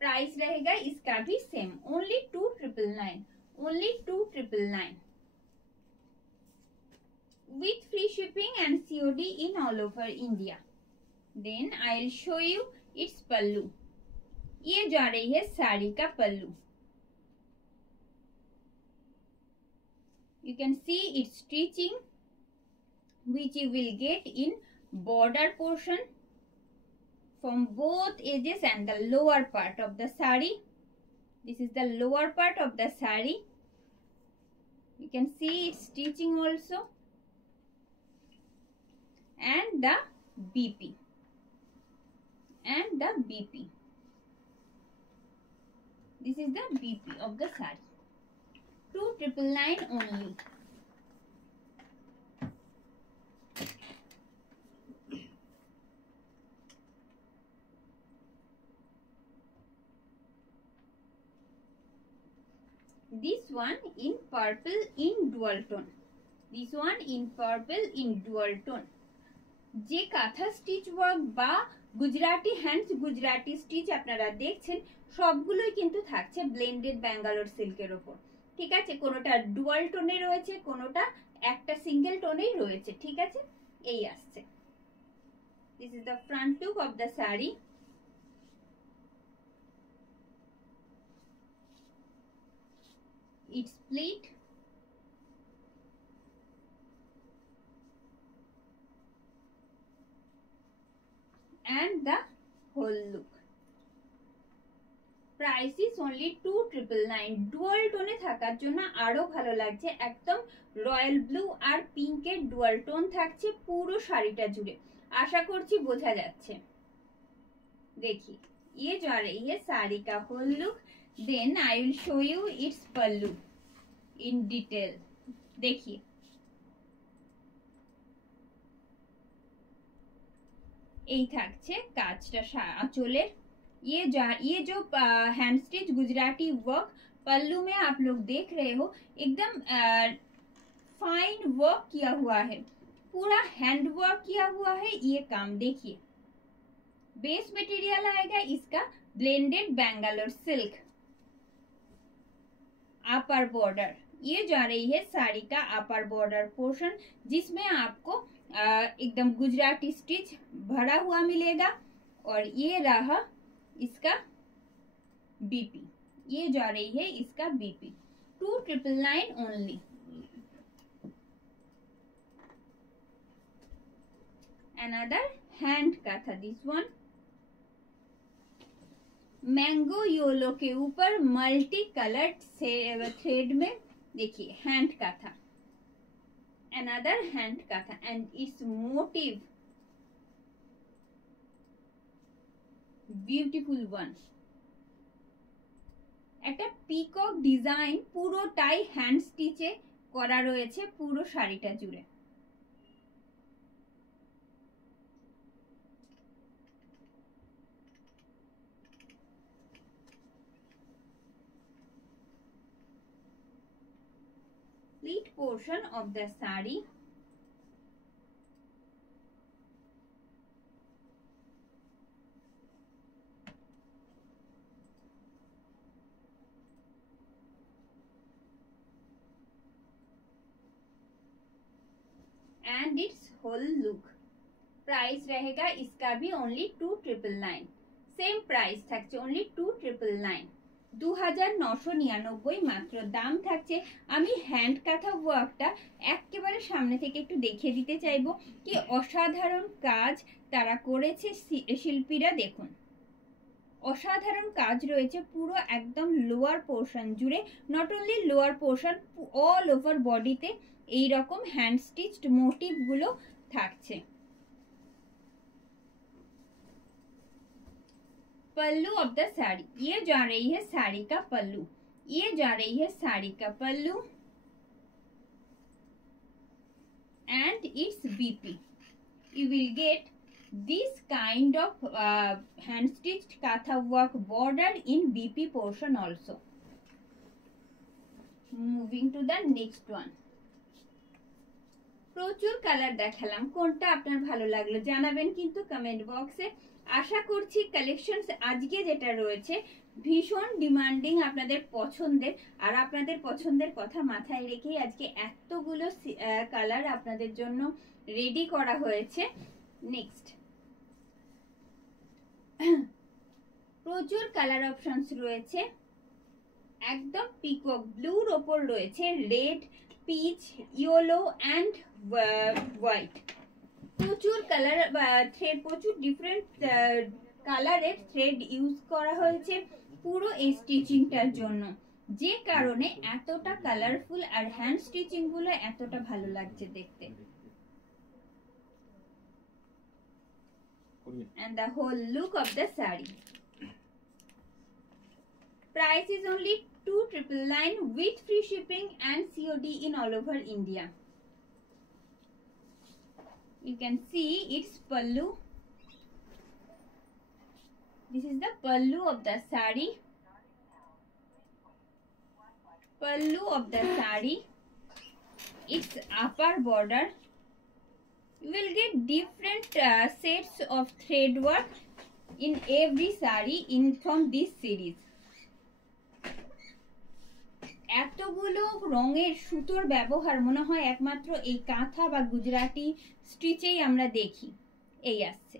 Price रहेगा इसका भी same, only 2999, only 2999 with free shipping and COD in all over India. Then I'll show you its pallu. ये जा रही है साड़ी का पल्लू। You can see its stitching which you will get in border portion from both edges and the lower part of the saree. This is the lower part of the saree. You can see its stitching also. And the BP. And the BP. This is the BP of the saree. 2999 only. This one in purple in dual tone. This one in purple in dual tone. যে কাঁথা stitch work বা Gujarati hands Gujarati stitch আপনারা দেখছেন সবগুলোই কিন্তু থাকছে blended Bangalore সিল্কের ওপর। ঠিক আছে, কোনোটা ডুয়াল টোনে রয়েছে, কোনোটা একটা সিঙ্গেল টোনেই রয়েছে। ঠিক আছে, এই আসছে। This is the front look of the sari. It's split and the whole look. Price is only 2999. Dual টোনে থাকার জন্য আরো ভালো লাগছে। একদম রয়্যাল ব্লু আর পিঙ্কের ডুয়াল টোন থাকছে পুরো শাড়িটা জুড়ে। আশা করছি বোঝা যাচ্ছে। देखिए, ये जा रही है साड़ी का whole look. Then I will show you its pallu in detail. देखिए, এই থাকছে কাজটা আঁচলের। ये जो हैंड स्टिच गुजराती वर्क पल्लू में आप लोग देख रहे हो, एकदम फाइन वर्क किया हुआ है, पूरा हैंड वर्क किया हुआ है ये काम। देखिए, बेस मटेरियल आएगा इसका blended Bangalore silk. Upper border, ये जा रही है साड़ी का अपर बॉर्डर पोर्शन, जिसमें आपको एकदम गुजराती स्टिच भरा हुआ मिलेगा। और ये रहा इसका बीपी, ये जा रही है इसका बीपी। 2999 ओनली। अनदर हैंड का था दिस वन, मैंगो येलो के ऊपर मल्टी कलर्ड थ्रेड में। देखिए, हैंड का था, अनदर हैंड का था। And it's motive beautiful one. একটা পিকক ডিজাইন পুরোটাই হ্যান্ড স্টিচে করা রয়েছে পুরো শাড়িটা জুড়ে। Pleat portion of the saree. And its whole look. Price रहेगा इसका भी ओनली 2999। सेम प्राइस থাকছে ओनली 2999, 2999 মাত্র দাম থাকছে। আমি হ্যান্ড কাঁথা ওয়ার্কটা একেবারে সামনে থেকে একটু দেখিয়ে দিতে চাইবো কি অসাধারণ কাজ তারা করেছে শিল্পীরা। দেখুন অসাধারণ কাজ রয়েছে পুরো একদম লোয়ার পোর্শন জুড়ে, not only lower portion, all over বডিতে এই রকম হ্যান্ড স্টিচড মোটিভ গুলো থাকছে। पल्लू ऑफ द साड़ी, ये जा रही है साड़ी का पल्लू, ये जा रही है साड़ी का pallu and it's BP. You will get this kind of hand stitched katha work border in BP portion also. Moving to the next one. প্রচুর কালার দেখালাম, কোনটা আপনার ভালো লাগলো জানাবেন কিন্তু কমেন্ট বক্সে। আশা করছি কালেকশনস আজকে যেটা রয়েছে ভীষণ ডিমান্ডিং, আপনাদের পছন্দের, আর আপনাদের পছন্দের কথা মাথায় রেখেই আজকে এতগুলো কালার আপনাদের জন্য রেডি করা হয়েছে। নেক্সট প্রচুর কালার অপশনস রয়েছে, একদম পিকক ব্লুর ওপর রয়েছে red, peach, yellow and white. প্রচুর কালার থ্রেড, প্রচুর ডিফারেন্ট কালারের থ্রেড ইউজ করা হয়েছে পুরো এই স্টিচিংটার জন্য, যে কারণে এতটা কালারফুল আর হ্যান্ড স্টিচিং গুলো এতটা ভালো লাগছে দেখতে। And the whole look of the saree. Price is only 2999 with free shipping and COD in all over India. You can see its pallu. This is the pallu of the saree. Pallu of the saree. Its upper border. You will get different sets of thread work in every saree in from this series. এতগুলো রঙের সুতোর ব্যবহার মনে হয় একমাত্র এই কাঁথা বা গুজরাটি স্টিচেই আমরা দেখি। এই আসছে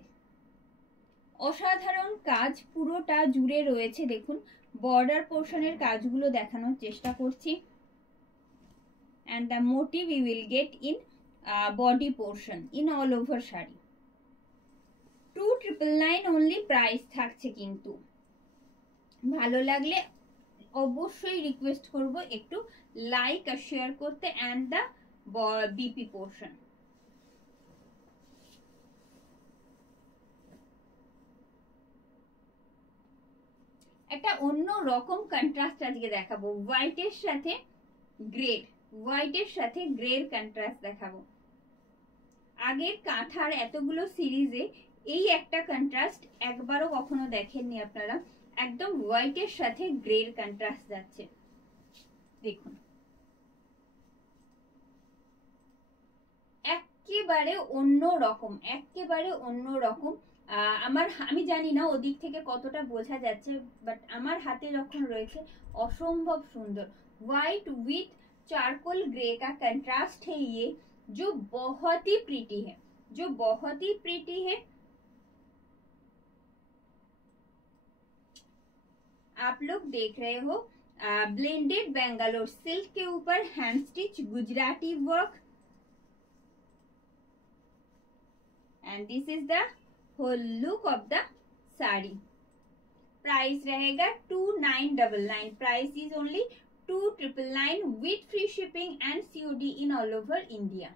অসাধারণ কাজ পুরোটা জুড়ে রয়েছে। দেখুন বর্ডার পোর্শনের কাজগুলো দেখানোর চেষ্টা করছি। and the motif we will get in body portion in all over sari. 2999 only price থাকছে, কিন্তু ভালো লাগলে অবশ্যই রিকোয়েস্ট করব একটু লাইক আর শেয়ার করতে and the BP portion। একটা অন্য রকম কন্ট্রাস্ট আজকে দেখাবো, হোয়াইটের সাথে গ্রে, হোয়াইটের সাথে গ্রের কন্ট্রাস্ট দেখাবো। আগের কাঁথার এতগুলো সিরিজে এই একটা কন্ট্রাস্ট একবারও কখনো দেখেননি আপনারা, একদম হোয়াইটের সাথে গ্রের কন্ট্রাস্ট যাচ্ছে। দেখুন একেবারে অন্য রকম, একেবারে অন্য রকম। আমি জানি না ওদিক থেকে কতটা বোঝা যাচ্ছে, বাট আমার হাতে যখন রয়েছে অসম্ভব সুন্দর। व्हाइट विथ चारकोल ग्रे का कंट्रास्ट है ये, जो बहुत ही प्रीटी है, जो बहुत ही प्रीटी है। आप लोग देख रहे हो ब्लेंडेड बेंगालोर सिल्क के ऊपर hand stitch Gujarati work, and this is the whole look of the sari. Price रहेगा 2999, price is only 2999 with free shipping and COD in all over India.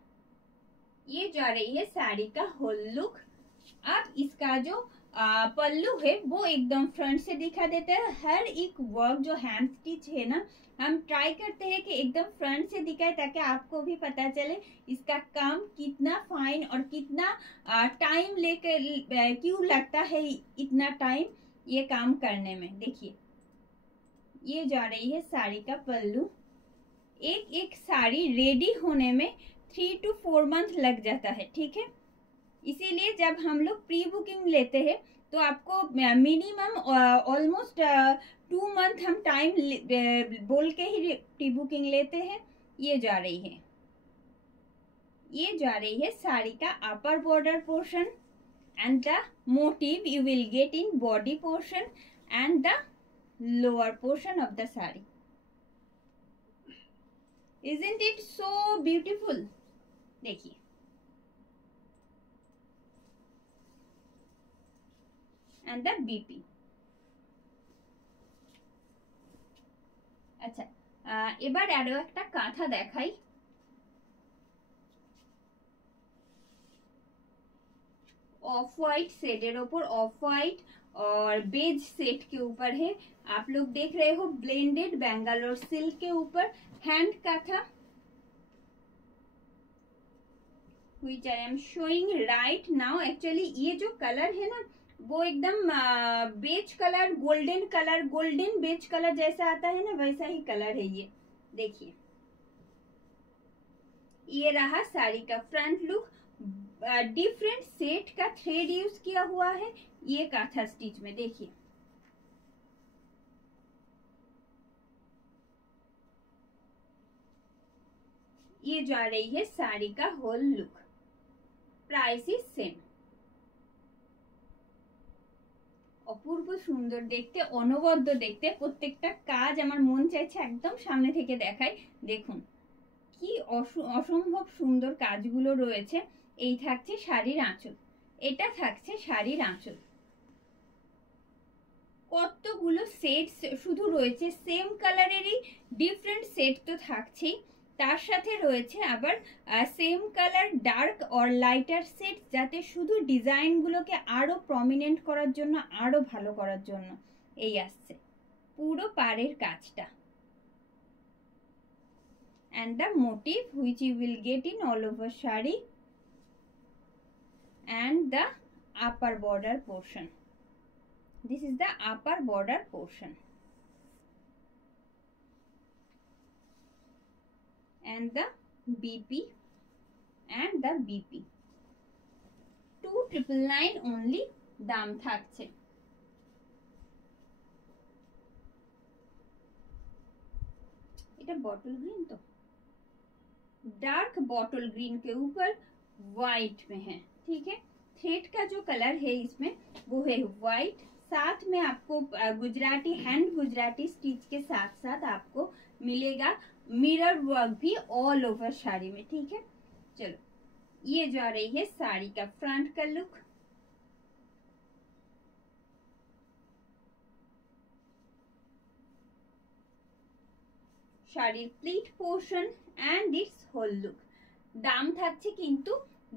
ये जा रही है साड़ी का होल लुक। अब इसका जो पल्लू है वो एकदम फ्रंट से दिखा देते हैं। हर एक वर्क जो हैंड स्टिच है ना, हम ट्राई करते हैं कि एकदम फ्रंट से दिखाए ताकि आपको भी पता चले इसका काम कितना फाइन और कितना टाइम लेकर क्यों लगता है इतना टाइम ये काम करने में। देखिए ये जा रही है साड़ी का पल्लू। एक एक साड़ी रेडी होने में 3 to 4 मंथ लग जाता है, ठीक है। इसीलिए जब हम लोग प्री बुकिंग लेते हैं तो आपको मिनिमम ऑलमोस्ट 2 मंथ हम टाइम बोल के ही प्री बुकिंग लेते हैं। ये जा रही है साड़ी का अपर border portion and the motive you will get in body portion and the lower portion of the sari. Isn't it so beautiful? देखिए and the BP। আচ্ছা এবার আরো একটা কাঁথা দেখাই। ऑफ वाइट शेडेर ऊपर ऑफ वाइट और बेज सेट के ऊपर है। आप लोग देख रहे हो ब्लेंडेड बेंगालोर सिल्क के ऊपर hand kantha which I am showing right now। Actually ये जो कलर है ना वो एकदम beige colour, golden beige colour जैसा आता है ना वैसा ही कलर है ये। देखिए ये रहा साड़ी का फ्रंट लुक। डिफरेंट सेट का थ्रेड यूज किया हुआ है ये काथा स्टिच में। देखिए ये जा रही है साड़ी का whole look. Price is same. অপূর্ব সুন্দর দেখতে, অনবদ্য দেখতে। প্রত্যেকটা কাজ আমার মন চাইছে একদম সামনে থেকে দেখাই। দেখুন কি অসম্ভব সুন্দর কাজগুলো রয়েছে। এই থাকছে শাড়ির আঁচল, এটা থাকছে শাড়ির আঁচল। কতগুলো সেট শুধু রয়েছে, সেম কালারেরই ডিফারেন্ট সেট তো থাকছেই, তার সাথে রয়েছে আবার সেম কালার ডার্ক और লাইটার সেট, যাতে শুধু ডিজাইনগুলোকে আরো প্রমিনেন্ট করার জন্য, আরো ভালো করার জন্য এই আসছে পুরো পাড়ের কাজটা। and the motif which you will get in all over shari and the upper border portion। this is the upper border portion and the BP and the BP। 2999 only দাম থাকছে। এটা बॉटल ग्रीन, तो dark bottle green के ऊपर white में है, ठीक है। थ्रेड का जो कलर है इसमें वो है व्हाइट। साथ में आपको गुजराती हैंड गुजराती स्टिच के साथ साथ आपको मिलेगा मिरर वर्क भी ऑल ओवर साड़ी में, ठीक है। चलो ये जा रही है साड़ी का फ्रंट का लुक। শাড়ির pleat portion and it's whole look. দাম থাকছে কিন্তু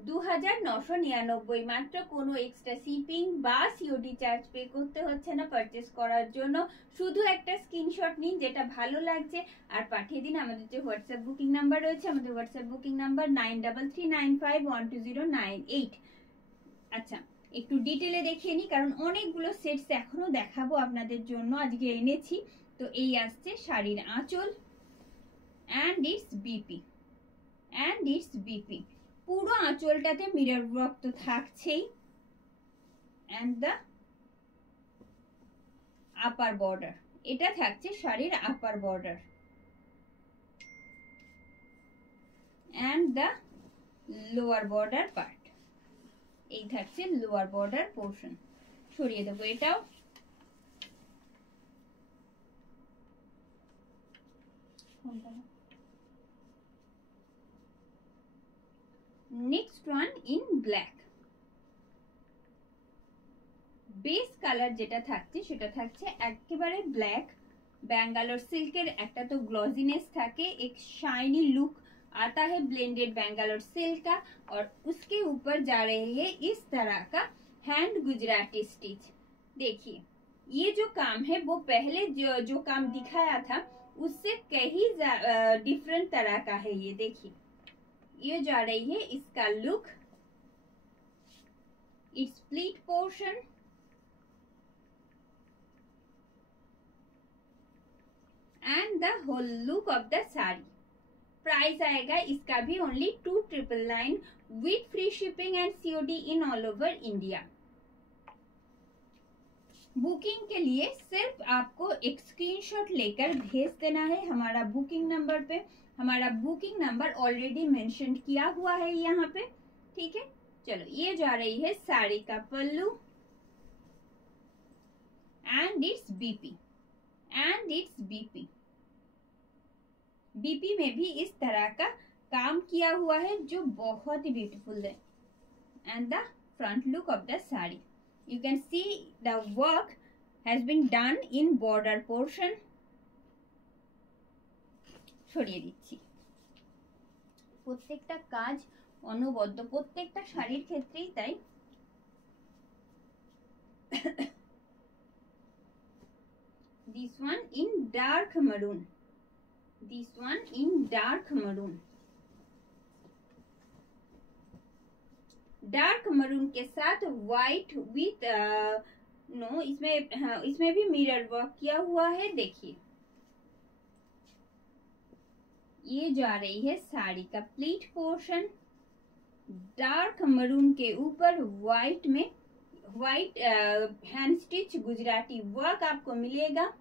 2999 মাত্র। কোনো এক্সট্রা শিপিং বা সিওডি চার্জ পে করতে হচ্ছে না পারচেজ করার জন্য। শুধু একটা স্ক্রিনশট নিন যেটা ভালো লাগছে আর পাঠিয়ে দিন। আমাদের যে হোয়াটসঅ্যাপ বুকিং নাম্বার রয়েছে, আমাদের হোয়াটসঅ্যাপ বুকিং নাম্বার 9339512098। আচ্ছা একটু ডিটেলে দেখিয়ে নি কারণ অনেকগুলো সেটস এখনো দেখাবো আপনাদের জন্য, আজকে এনেছি। তো এই আসছে শাড়ির আঁচল and its BP and its BP। পুরো আঁচলটাতে মিরর ওয়ার্ক তো থাকছেই and the upper border। এটা থাকছে শাড়ির upper border and the lower border part। এই থাকছে লোয়ার বর্ডার পোর্শন। সরিয়ে দেবো এটাও। Next one in black. Base colour যেটা থাকছে সেটা থাকছে একেবারে ব্ল্যাক। বেঙ্গালোর সিল্কের একটা তো গ্লজিনেস থাকে, एक शाइनी लुक आता है ब्लेंडेड बेंगालोर सिल्क का। और उसके ऊपर जा रही है इस तरह का हैंड गुजराती स्टिच। देखिए ये जो काम है वो पहले जो काम दिखाया था उससे कहीं डिफरेंट तरह का है। ये देखिए ये जा रही है इसका look, it's pleat portion and the whole look of the sari. Price आएगा इसका भी only 2999 with free shipping and COD in all over India. Booking के लिए सिर्फ आपको एक स्क्रीनशॉट लेकर भेज देना है हमारा बुकिंग नंबर पे। हमारा बुकिंग नंबर ऑलरेडी मेंशन किया हुआ है यहाँ पे, ठीक है। चलो ये जा रही है साड़ी का pallu and it's BP BP में भी इस तरह का काम किया हुआ है जो बहुत ही ब्यूटीफुल है। And the front look of the sari, you can see the work has been done in border portion। ছড়িয়ে দিচ্ছি প্রত্যেকটা কাজ অনবদ্য, প্রত্যেকটা শাড়ির ক্ষেত্রেই তাই। this one in dark maroon, dark maroon के साथ व्हाइट विथ नो इसमें भी मिरर वर्क किया हुआ है। देखिए ये जा रही है साड़ी का प्लीट पोर्शन, डार्क मरून के ऊपर व्हाइट में हैंड स्टिच गुजराती वर्क आपको मिलेगा।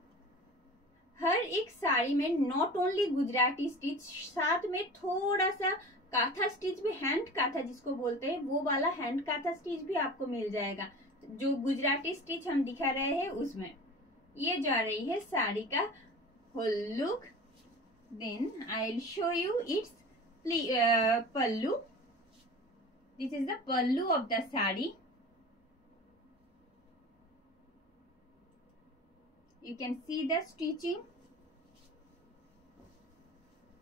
हर एक साड़ी में नॉट ओनली गुजराती स्टिच, साथ में थोड़ा सा काथा स्टिच भी, हैंड काथा जिसको बोलते हैं वो वाला हैंड काथा स्टिच भी आपको मिल जाएगा। जो गुजराती स्टिच हम दिखा रहे हैं उसमें ये जा रही है साड़ी का whole look. Then I will show you it's pallu. This is the pallu of the sari. You can see the stitching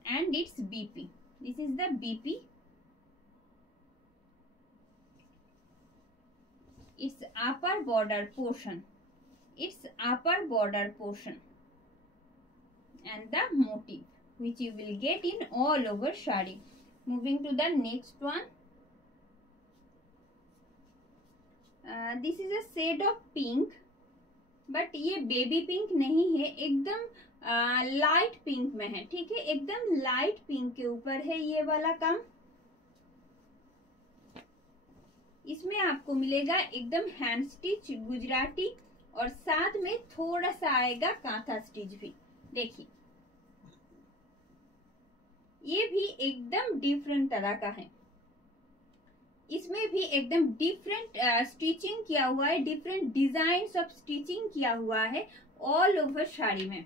and its BP. This is the BP. Its upper border portion. And the motif which you will get in all over shadi. Moving to the next one. This is a shade of pink. But ये baby pink नहीं है, एकदम light pink में है, ठीक है। एकदम light pink के ऊपर है ये वाला काम। इसमें आपको मिलेगा एकदम हैंड स्टिच गुजराती और साथ में थोड़ा सा आएगा कांथा स्टिच भी। देखिए ये भी एकदम डिफरेंट तरह का है। इसमें भी एकदम डिफरेंट स्टिचिंग किया हुआ है, डिफरेंट डिजाइन्स ऑफ स्टिचिंग किया हुआ है ऑल ओवर শাড়ি में।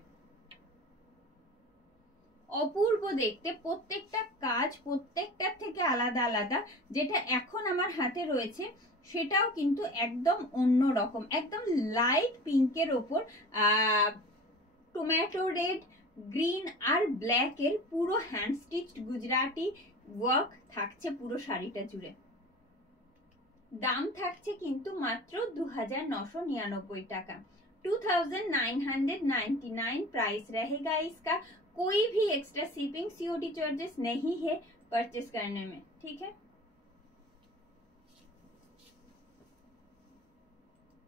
অপূর্ব দেখতে প্রত্যেকটা কাজ, প্রত্যেকটা থেকে আলাদা আলাদা। যেটা এখন আমার হাতে রয়েছে সেটাও কিন্তু একদম অন্য রকম, একদম লাইট পিঙ্কের ওপর টমেটো রেড, গ্রিন আর ব্ল্যাক এর পুরো হ্যান্ড স্টিচড গুজরাটি ওয়ার্ক থাকছে পুরো শাড়িটা জুড়ে। দাম থাকছে কিন্তু মাত্র 2999 টাকা, 2999 प्राइस रहेगा इसका। कोई भी एक्स्ट्रा शिपिंग सीओडी चार्जेस नहीं है परचेस करने में, ठीक है।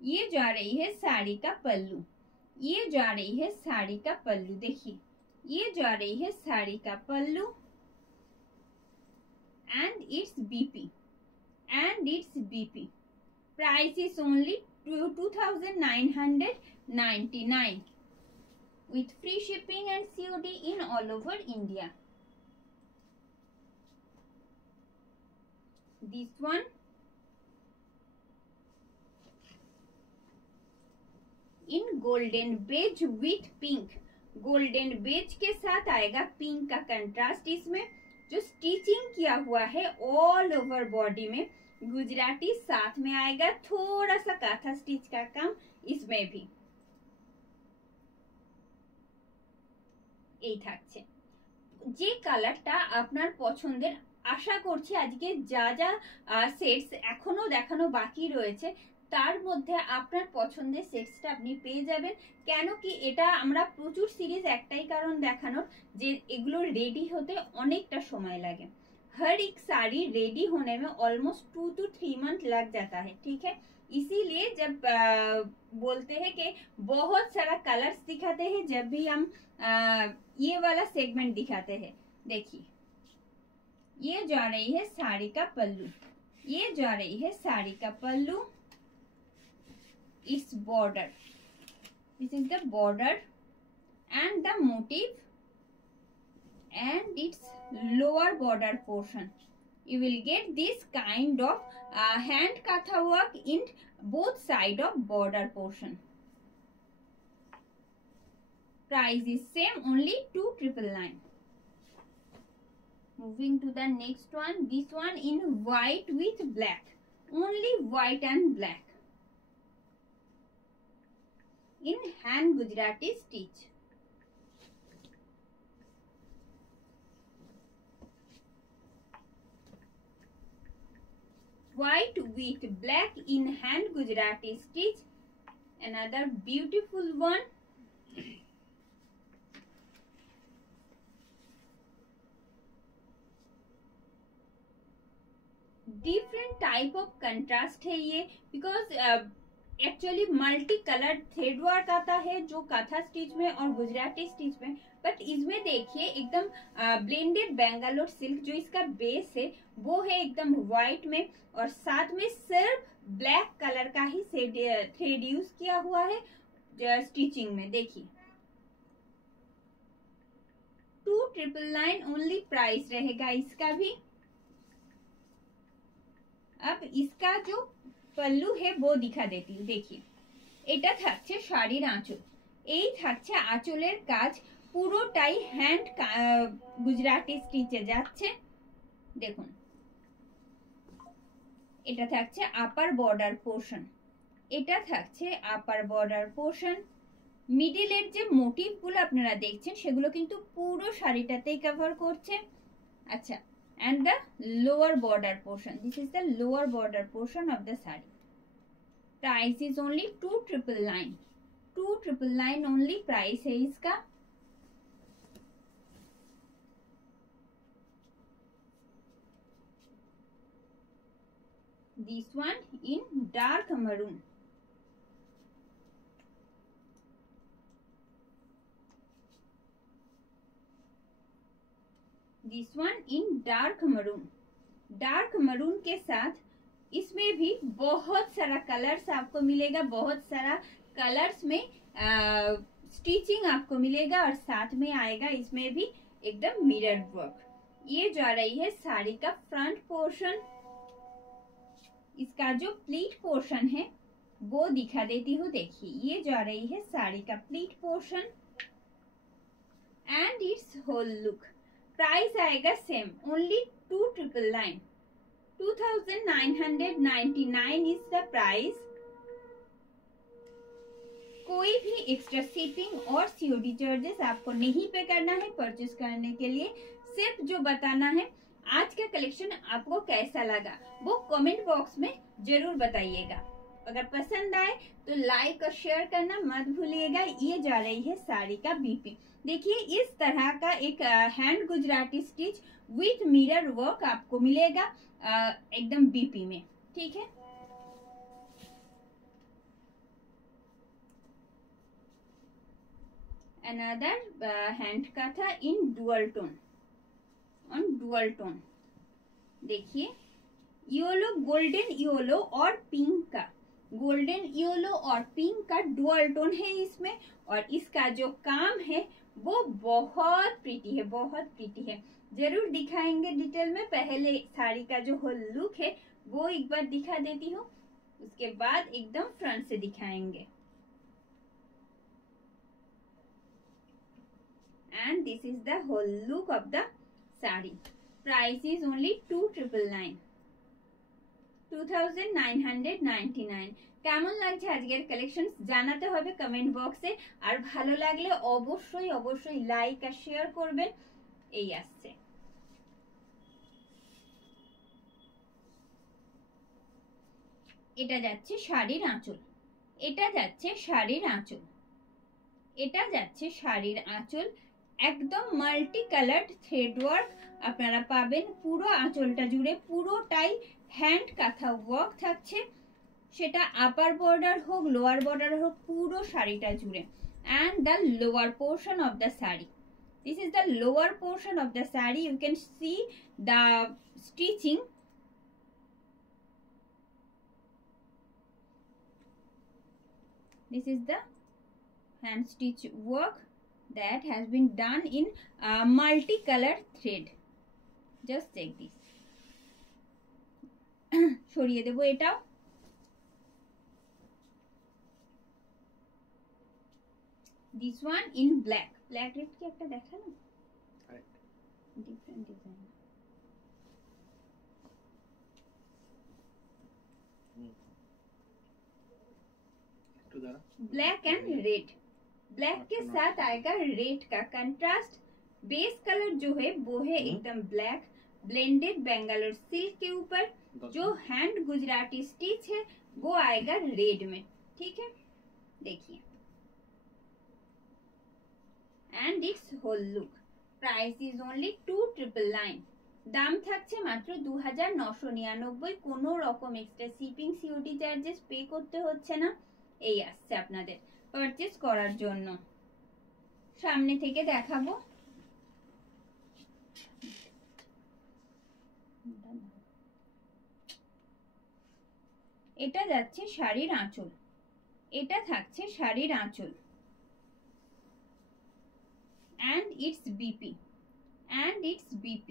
ये जा रही है साड़ी का पल्लू, देखिए ये जा रही है साड़ी का pallu and it's BP. Price is only 2999 with free shipping and COD in all over India. This one in golden beige with pink. Golden beige के साथ आएगा पिंक का कंट्रास्ट। इसमें जो स्टिचिंग किया हुआ है ऑल ओवर बॉडी में गुजराती, साथ में आएगा थोड़ा सा काथा स्टिच का काम इसमें भी। এই থাকছে যে কালারটা আপনার পছন্দের। আশা করছি আজকে যা যা সেটস এখনো দেখানো বাকি রয়েছে তার মধ্যে আপনার পছন্দের সেটসটা আপনি পেয়ে যাবেন। কেন কি এটা আমরা প্রচুর সিরিজ একটাই কারণ দেখানোর যে এগুলো रेडी होते অনেকটা সময় লাগে। हर एक साड़ी रेडी होने में ऑलमोस्ट 2 to 3 मंथ लग जाता है, ठीक है। इसीलिए जब बोलते हैं कि बहुत सारा कलर्स दिखाते हैं जब भी हम ये वाला सेगमेंट दिखाते हैं। देखिए ये जा रही है साड़ी का पल्लू, ये जा रही है साड़ी का pallu, it's border, this is the border and the motif and its lower border portion. You will get this kind of hand katha work in both side of border portion. Price is same, only 2,999. Moving to the next one, this one in white with black, only white and black, in hand Gujarati stitch. White with black in hand Gujarati stitch, another beautiful one. Different type of contrast है ये, because actually multi colour thread work आता है जो काथा stitch में और Gujarati stitch में, but इसमें देखिए एकदम ब्लेंडेड बेंगालोर सिल्क जो इसका बेस है वो है एकदम व्हाइट में, और साथ में सिर्फ ब्लैक कलर का ही थ्रेड यूज किया हुआ है स्टिचिंग में। देखिए 2,999 ओनली प्राइस रहेगा इसका भी। अब इसका जो पल्लू है वो दिखा देती हूँ। देखिए এটা থাকছে শাড়ির আঁচল, এই থাকছে আঁচলের কাজ পুরোটাই হ্যান্ড গুজরাটি স্টিচে যাচ্ছে। দেখুন এটা থাকছে আপার বর্ডার পোর্শন, এটা থাকছে আপার বর্ডার পোর্শন। মিডলের যে মোটিভগুলো আপনারা দেখছেন সেগুলো কিন্তু পুরো শাড়িটাতেই কভার করছে। আচ্ছা, and the lower border portion, this is the lower border portion of the saree. Price is only 2,999, 2,999 only price है इसका। This one in dark maroon, this one in dark maroon. Dark maroon के साथ इसमें भी बहुत सारा colours आपको मिलेगा, बहुत सारा कलर्स में स्टिचिंग आपको मिलेगा, और साथ में आएगा इसमें भी एकदम मिरर वर्क। ये जा रही है साड़ी का फ्रंट पोर्शन, इसका जो प्लीट पोर्शन है वो दिखा देती हूँ। देखिए ये जा रही है साड़ी का pleat portion and it's whole look. Price आएगा same, only 2,999, 2,999 is the price. कोई भी एक्स्ट्रा शिपिंग और सीओडी चार्जेस आपको नहीं पे करना है परचेज करने के लिए। सिर्फ जो बताना है आज का कलेक्शन आपको कैसा लगा वो कमेंट बॉक्स में जरूर बताइएगा। अगर पसंद आए तो लाइक और शेयर करना मत भूलिएगा। ये जा रही है साड़ी का बीपी। देखिए इस तरह का एक hand Gujarati stitch with mirror work आपको मिलेगा एकदम बीपी में, ठीक है। Another hand kantha in dual tone, on dual tone. देखिए येलो, गोल्डन येलो और पिंक का, गोल्डन येलो और पिंक का डुअल टोन है इसमें, और इसका जो काम है वो बहुत प्रीटी है, बहुत प्रीटी है। जरूर दिखाएंगे डिटेल में। पहले साड़ी का जो होल लुक है वो एक बार दिखा देती हूँ, उसके बाद एकदम फ्रंट से दिखाएंगे। And this is the whole look of the sari. Price is only 2,999, 2,999। কেমন লাগছে আজকের কালেকশন জানাতে হবে কমেন্ট বক্সে, আর ভালো লাগলে অবশ্যই অবশ্যই লাইক আর শেয়ার করবেন। এই আসছে এটা যাচ্ছে শাড়ির আঁচল, এটা যাচ্ছে শাড়ির আঁচল, এটা যাচ্ছে শাড়ির আঁচল। একদম মাল্টি কালার্ড থ্রেড ওয়ার্ক আপনারা পাবেন পুরো আঁচলটা জুড়ে, পুরোটাই হ্যান্ড কাঁথা ওয়ার্ক থাকছে, সেটা আপার বর্ডার হোক লোয়ার বর্ডার হোক, পুরো শাড়িটা জুড়ে। And the lower portion of the sari, this is the lower portion of the saree. You can see the stitching. This is the hand stitch work that has been done in multicolored thread. Just check this. সরিয়ে দেবো এটাও। This one in black. Black red কি একটা দেখানো? Different design. Black and red, black के साथ आएगा red का कंट्रास्ट। बेस कलर जो है वो है एकदम ब्लैक, ब्लेंडेड बेंगलोर सिल्क के ऊपर। जो हैंड गुजराती स्टिच है वो आएगा रेड में, ठीक है, देखिए। And it's whole look. Price is only 2999। দাম থাকছে মাত্র 2999। কোনো রকম extra shipping COD charges pay করতে হচ্ছে না। এই আসছে আপনাদের পারচেজ করার জন্য। সামনে থেকে দেখাবো, এটা যাচ্ছে শাড়ির আঁচল, এটা থাকছে শাড়ির আঁচল। and its BP, and its BP.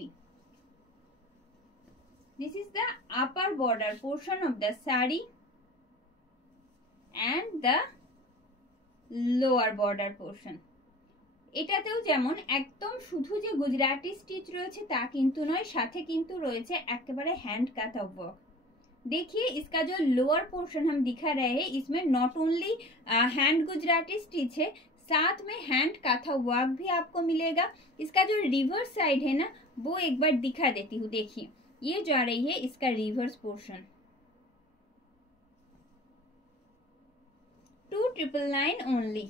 This is the upper border portion of the saree and the lower border portion. এটাতেও যেমন একদম শুধু যে গুজরাটি স্টিচ রয়েছে তা কিন্তু নয়, সাথে কিন্তু রয়েছে একেবারে হ্যান্ড কাঁথা ওয়ার্ক। देखिए इसका जो लोअर पोर्शन हम दिखा रहे हैं, इसमें not only hand Gujarati stitch है, साथ में हैंड काथा वर्क भी आपको मिलेगा। इसका जो रिवर्स साइड है ना वो एक बार दिखा देती हूँ। देखिए ये जा रही है इसका reverse portion. 2999 only.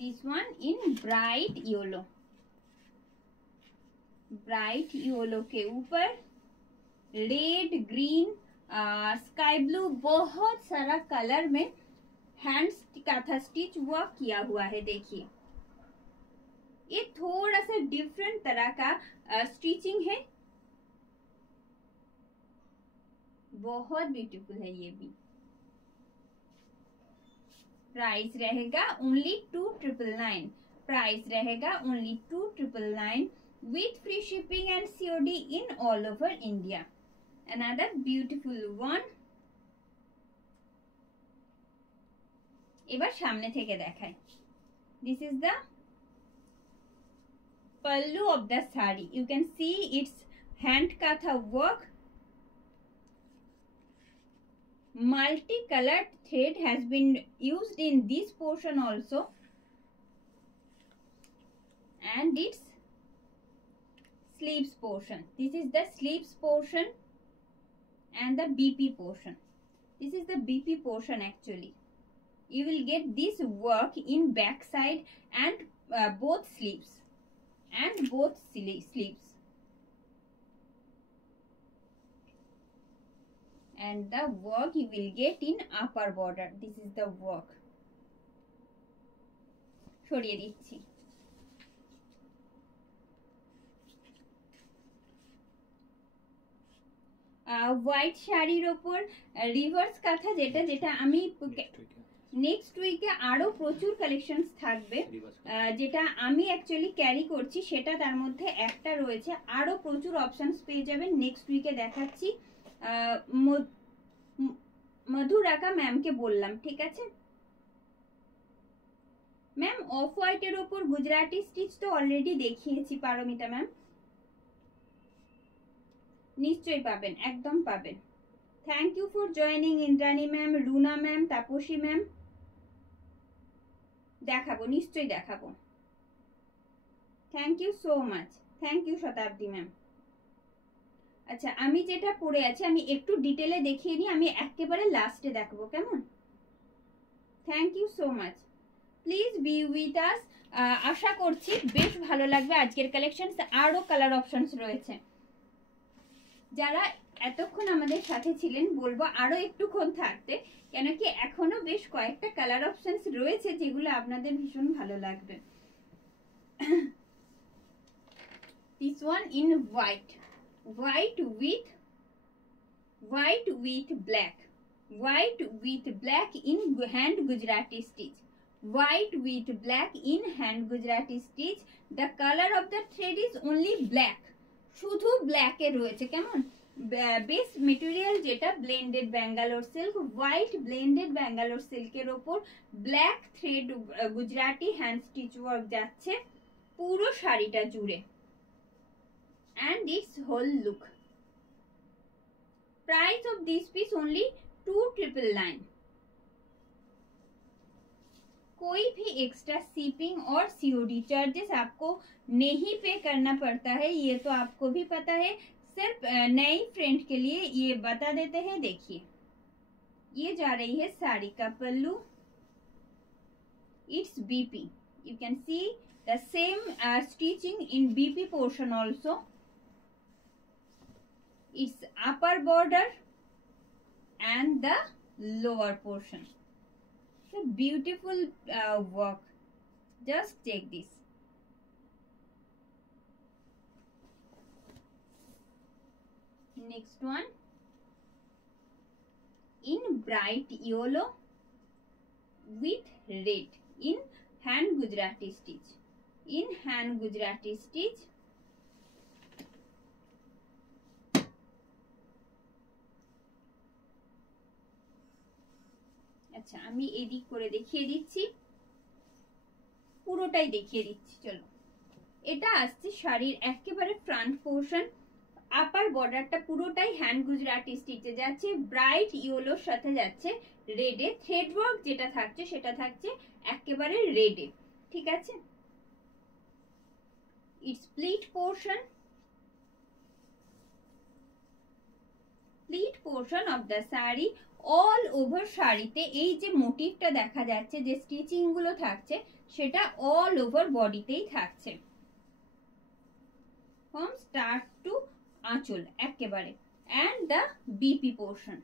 This one in bright yellow, bright yellow के ऊपर रेड, ग्रीन, स्काई ब्लू, बहुत सारा कलर में हैंड काथा स्टिच वर्क किया हुआ है। देखिए ये थोड़ा सा डिफरेंट तरह का स्टिचिंग है, बहुत ब्यूटीफुल है ये भी। प्राइस रहेगा ओनली 2999। प्राइस रहेगा only 2999 with free shipping and COD in all over India. Another beautiful one. এবার সামনে থেকে দেখাই। This is the pallu of the saree. You can see its hand katha work. Multicolored thread has been used in this portion also, and its sleeves portion. This is the sleeves portion and the BP portion. This is the BP portion actually. You will get this work in back side and both sleeves and both sleeves. And the work you will get in upper border. This is the work. সরিয়ে দিচ্ছি। White শাড়ির ওপর reverse কাঁথা, যেটা যেটা আমি next উইকে আরো প্রচুর কালেকশনস থাকবে, যেটা আমি অ্যাকচুয়ালি ক্যারি করছি সেটা তার মধ্যে একটা রয়েছে। আরো প্রচুর অপশনস পেয়ে যাবেন, নেক্সট উইকে দেখাচ্ছি। মধুরাকা ম্যামকে বললাম, ঠিক আছে ম্যাম। অফ হোয়াইটের ওপর গুজরাটি স্টিচ তো অলরেডি দেখিয়েছি পারমিতা ম্যাম, নিশ্চয়ই পাবেন, একদম পাবেন। Thank you for joining Indrani ma'am, Runa ma'am, Tapasi ma'am. দেখাবো, নিশ্চয়ই দেখাবো। Thank you so much, thank you Shatabdi ma'am. আচ্ছা, আমি যেটা পরে আছি আমি একটু ডিটেলে দেখিয়ে নিই, আমি একেবারে লাস্টে দেখাবো, কেমন? Thank you so much, please be with us. আশা করছি বেশ ভালো লাগবে আজকের কালেকশন। আরো কালার অপশনস রয়েছে, যারা এতক্ষণ আমাদের সাথে ছিলেন বলবো আরো একটুক্ষণ থাকতে, কেন কি এখনো বেশ কয়েকটা কালার অপশনস রয়েছে যেগুলো আপনাদের ভীষণ ভালো লাগবে। This one in white with black, white with black in hand Gujarati stitch, white with black in hand Gujarati stitch. The color of the thread is only black, শুধু ব্ল্যাক এ রয়েছে, কেমন? Base material যেটা blended Bangalore silk, white blended Bangalore সিল্কের ওপর black thread Gujarati hand stitch work যাচ্ছে পুরো শাড়িটা জুড়ে, and its whole look. Price of this piece only 2,999. कोई भी एक्स्ट्रा शिपिंग और सीओडी चार्जेस आपको नहीं पे करना पड़ता है, ये तो आपको भी पता है। सिर्फ नई फ्रेंड के लिए ये बता देते हैं। देखिए, ये जा रही है साड़ी का pallu, it's BP, you can see the same stitching in BP portion also. Its upper border and the lower portion. It's a beautiful work. Just take this. Next one in bright yellow with red in hand Gujarati stitch. In hand Gujarati stitch. আচ্ছা, আমি এদিক করে দেখিয়ে দিচ্ছি, পুরোটাই দেখিয়ে দিচ্ছি। চলো, এটা আসছে শাড়ির একেবারে ফ্রন্ট পোর্শন, আপার বর্ডারটা পুরোটাই হ্যান্ড গুজরাটি স্টিচে যাচ্ছে, ব্রাইট ইয়েলোর সাথে যাচ্ছে রেডে, থ্রেড ওয়ার্ক যেটা থাকছে সেটা থাকছে একেবারে রেডে, ঠিক আছে? Its pleat portion of the saree, all over শাড়িতে এই যে মোটিভটা দেখা যাচ্ছে, যে স্টিচিং গুলো থাকছে সেটা অল ওভার বডিতেই থাকছে, from start to আঁচল একেবারে, and the BP portion,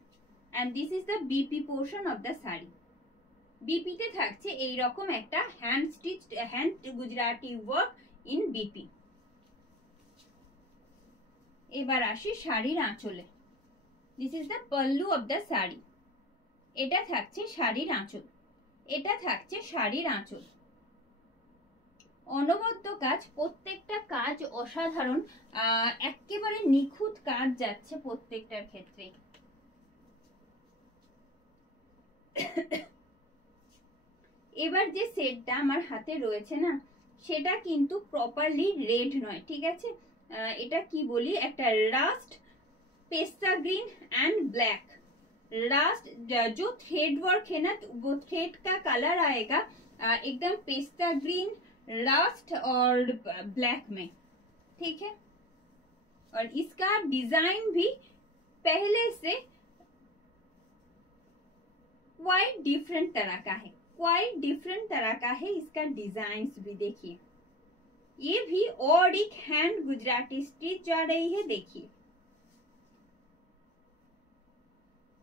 and this is the BP portion of the saree. BP তে থাকছে এই রকম একটা hand stitched hand Gujarati work in BP. এবার আসি শাড়ির আঁচলে। This is the pallu of the saree. এটা থাকছে শাড়ির আঁচল, এটা থাকছে শাড়ির আঁচল। অনবদ্য কাজ, প্রত্যেকটা কাজ অসাধারণ, একেবারে নিখুঁত কাজ যাচ্ছে প্রত্যেকটার ক্ষেত্রে। এবার যে সেটটা আমার হাতে রয়েছে না, সেটা কিন্তু প্রপারলি রেড নয়, ঠিক আছে? এটা কি বলি, একটা রাস্ট पेस्ता ग्रीन एंड ब्लैक, रास्ट जो थ्रेड वर्क है ना वो थ्रेड का कलर आएगा एकदम पेस्ता ग्रीन, रास्ट और ब्लैक में, ठीक है? और इसका डिजाइन भी पहले से क्वाइट डिफरेंट तरह का है, क्वाइट डिफरेंट तरह का है इसका डिजाइन भी। देखिए, ये भी और एक हैंड गुजराती स्टिच जा रही है, देखिए,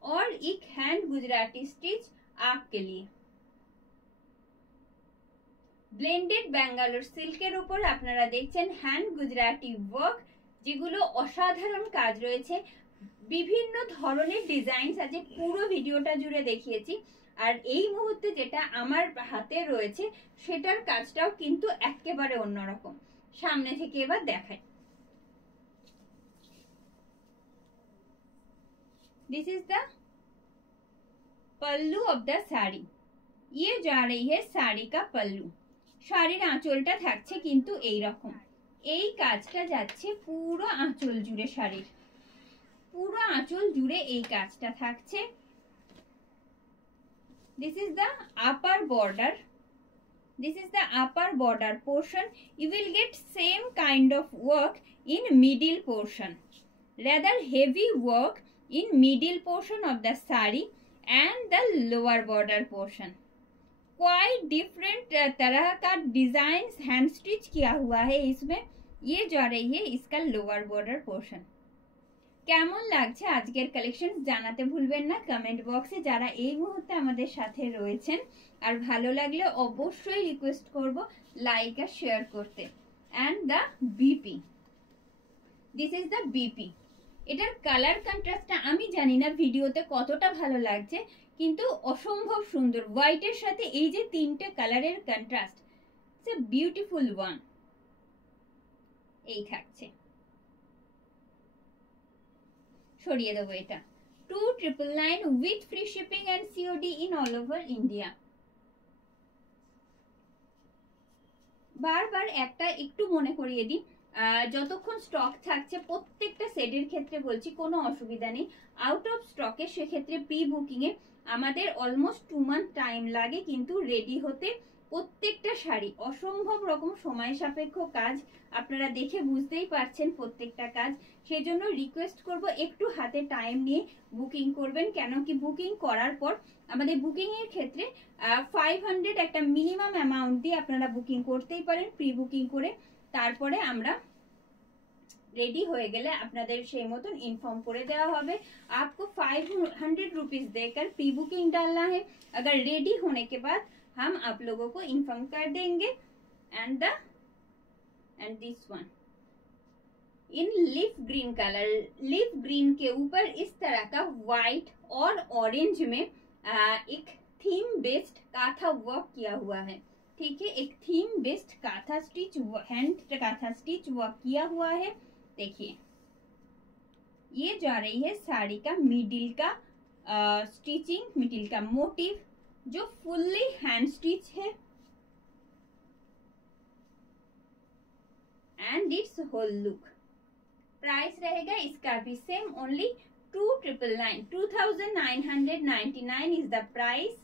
और एक हैंड गुजराती स्टिच आपके लिए। ব্লেন্ডেড ব্যাঙ্গালোর সিল্কের উপর আপনারা দেখছেন হ্যান্ড গুজরাটি ওয়ার্ক, যেগুলো অসাধারণ কাজ রয়েছে, বিভিন্ন ধরনের ডিজাইন আছে, পুরো ভিডিওটা জুড়ে দেখিয়েছি। আর এই মুহূর্তে যেটা আমার হাতে রয়েছে সেটার কাজটাও কিন্তু একেবারে অন্যরকম। সামনে থেকে এবার দেখাই। This is the pallu of the sari, ये जा रही है साड़ी का पल्लू। শাড়ির আঁচলটা থাকছে কিন্তু এই রকম, এই কাজটা যাচ্ছে পুরো আঁচল জুড়ে, শাড়ির পুরো আঁচল জুড়ে এই কাজটা থাকছে। This is the upper border. This is the upper border portion. You will get same kind of work in middle portion. rather heavy work in middle portion of the sari and the lower border portion. Quite different तरह का design hand stitch किया हुआ है इसमें। ये जो रही है इसका लोअर बॉर्डर पोर्शन। কেমন লাগছে আজকের কালেকশন জানাতে ভুলবেন না কমেন্ট বক্সে, যারা এই মুহূর্তে আমাদের সাথে রয়েছেন। আর ভালো লাগলে অবশ্যই রিকোয়েস্ট করব লাইক আর শেয়ার করতে। And the BP, this is the BP. এটার কালার কন্ট্রাস্টটা আমি জানি না ভিডিওতে কতটা ভালো লাগছে, কিন্তু অসম্ভব সুন্দর। হোয়াইটের সাথে এই যে তিনটে কালারের contrast, it's a beautiful one. এই থাকছে, সরিয়ে দেবো এটা। 2999 with free shipping and COD in all over India. বারবার একটা একটু মনে করিয়ে দিই, যতক্ষণ স্টক থাকছে প্রত্যেকটা সেটের ক্ষেত্রে বলছি কোনো অসুবিধা নেই। আউট অফ স্টকে সেক্ষেত্রে প্রি বুকিং এ আমাদের অলমোস্ট 2 মান্থ টাইম লাগে, কিন্তু রেডি হতে প্রত্যেকটা শাড়ি অসম্ভব রকম সময় সাপেক্ষ কাজ, আপনারা দেখে বুঝতেই পারছেন প্রত্যেকটা কাজ। সেই জন্য রিকোয়েস্ট করব একটু হাতে টাইম নিয়ে বুকিং করবেন, কেন কি বুকিং করার পর আমাদের বুকিং এর ক্ষেত্রে 500 একটা মিনিমাম অ্যামাউন্ট দিয়ে আপনারা বুকিং করতেই পারেন প্রি বুকিং করে। তারপরে আমরা रेडी हो गए आपनादेर सेई मतन इन्फॉर्म करे देवा होबे। आपको 500 रुपीज देकर प्री बुकिंग डालना है। अगर रेडी होने के बाद हम आप लोगों को इन्फॉर्म कर देंगे। And this one in leaf green colour, leaf green के ऊपर इस तरह का व्हाइट और ऑरेंज में एक थीम बेस्ड काथा वर्क किया हुआ है। ठीक है, एक theme based kantha stitch, hand kantha stitch work किया हुआ है। देखिए ये जा रही है साड़ी का मिडिल का स्टिचिंग, मिडिल का मोटिव जो फुल्ली हैंड स्टिच है। And it's whole look. Price रहेगा इसका भी same, only 2999, 2999 is the price.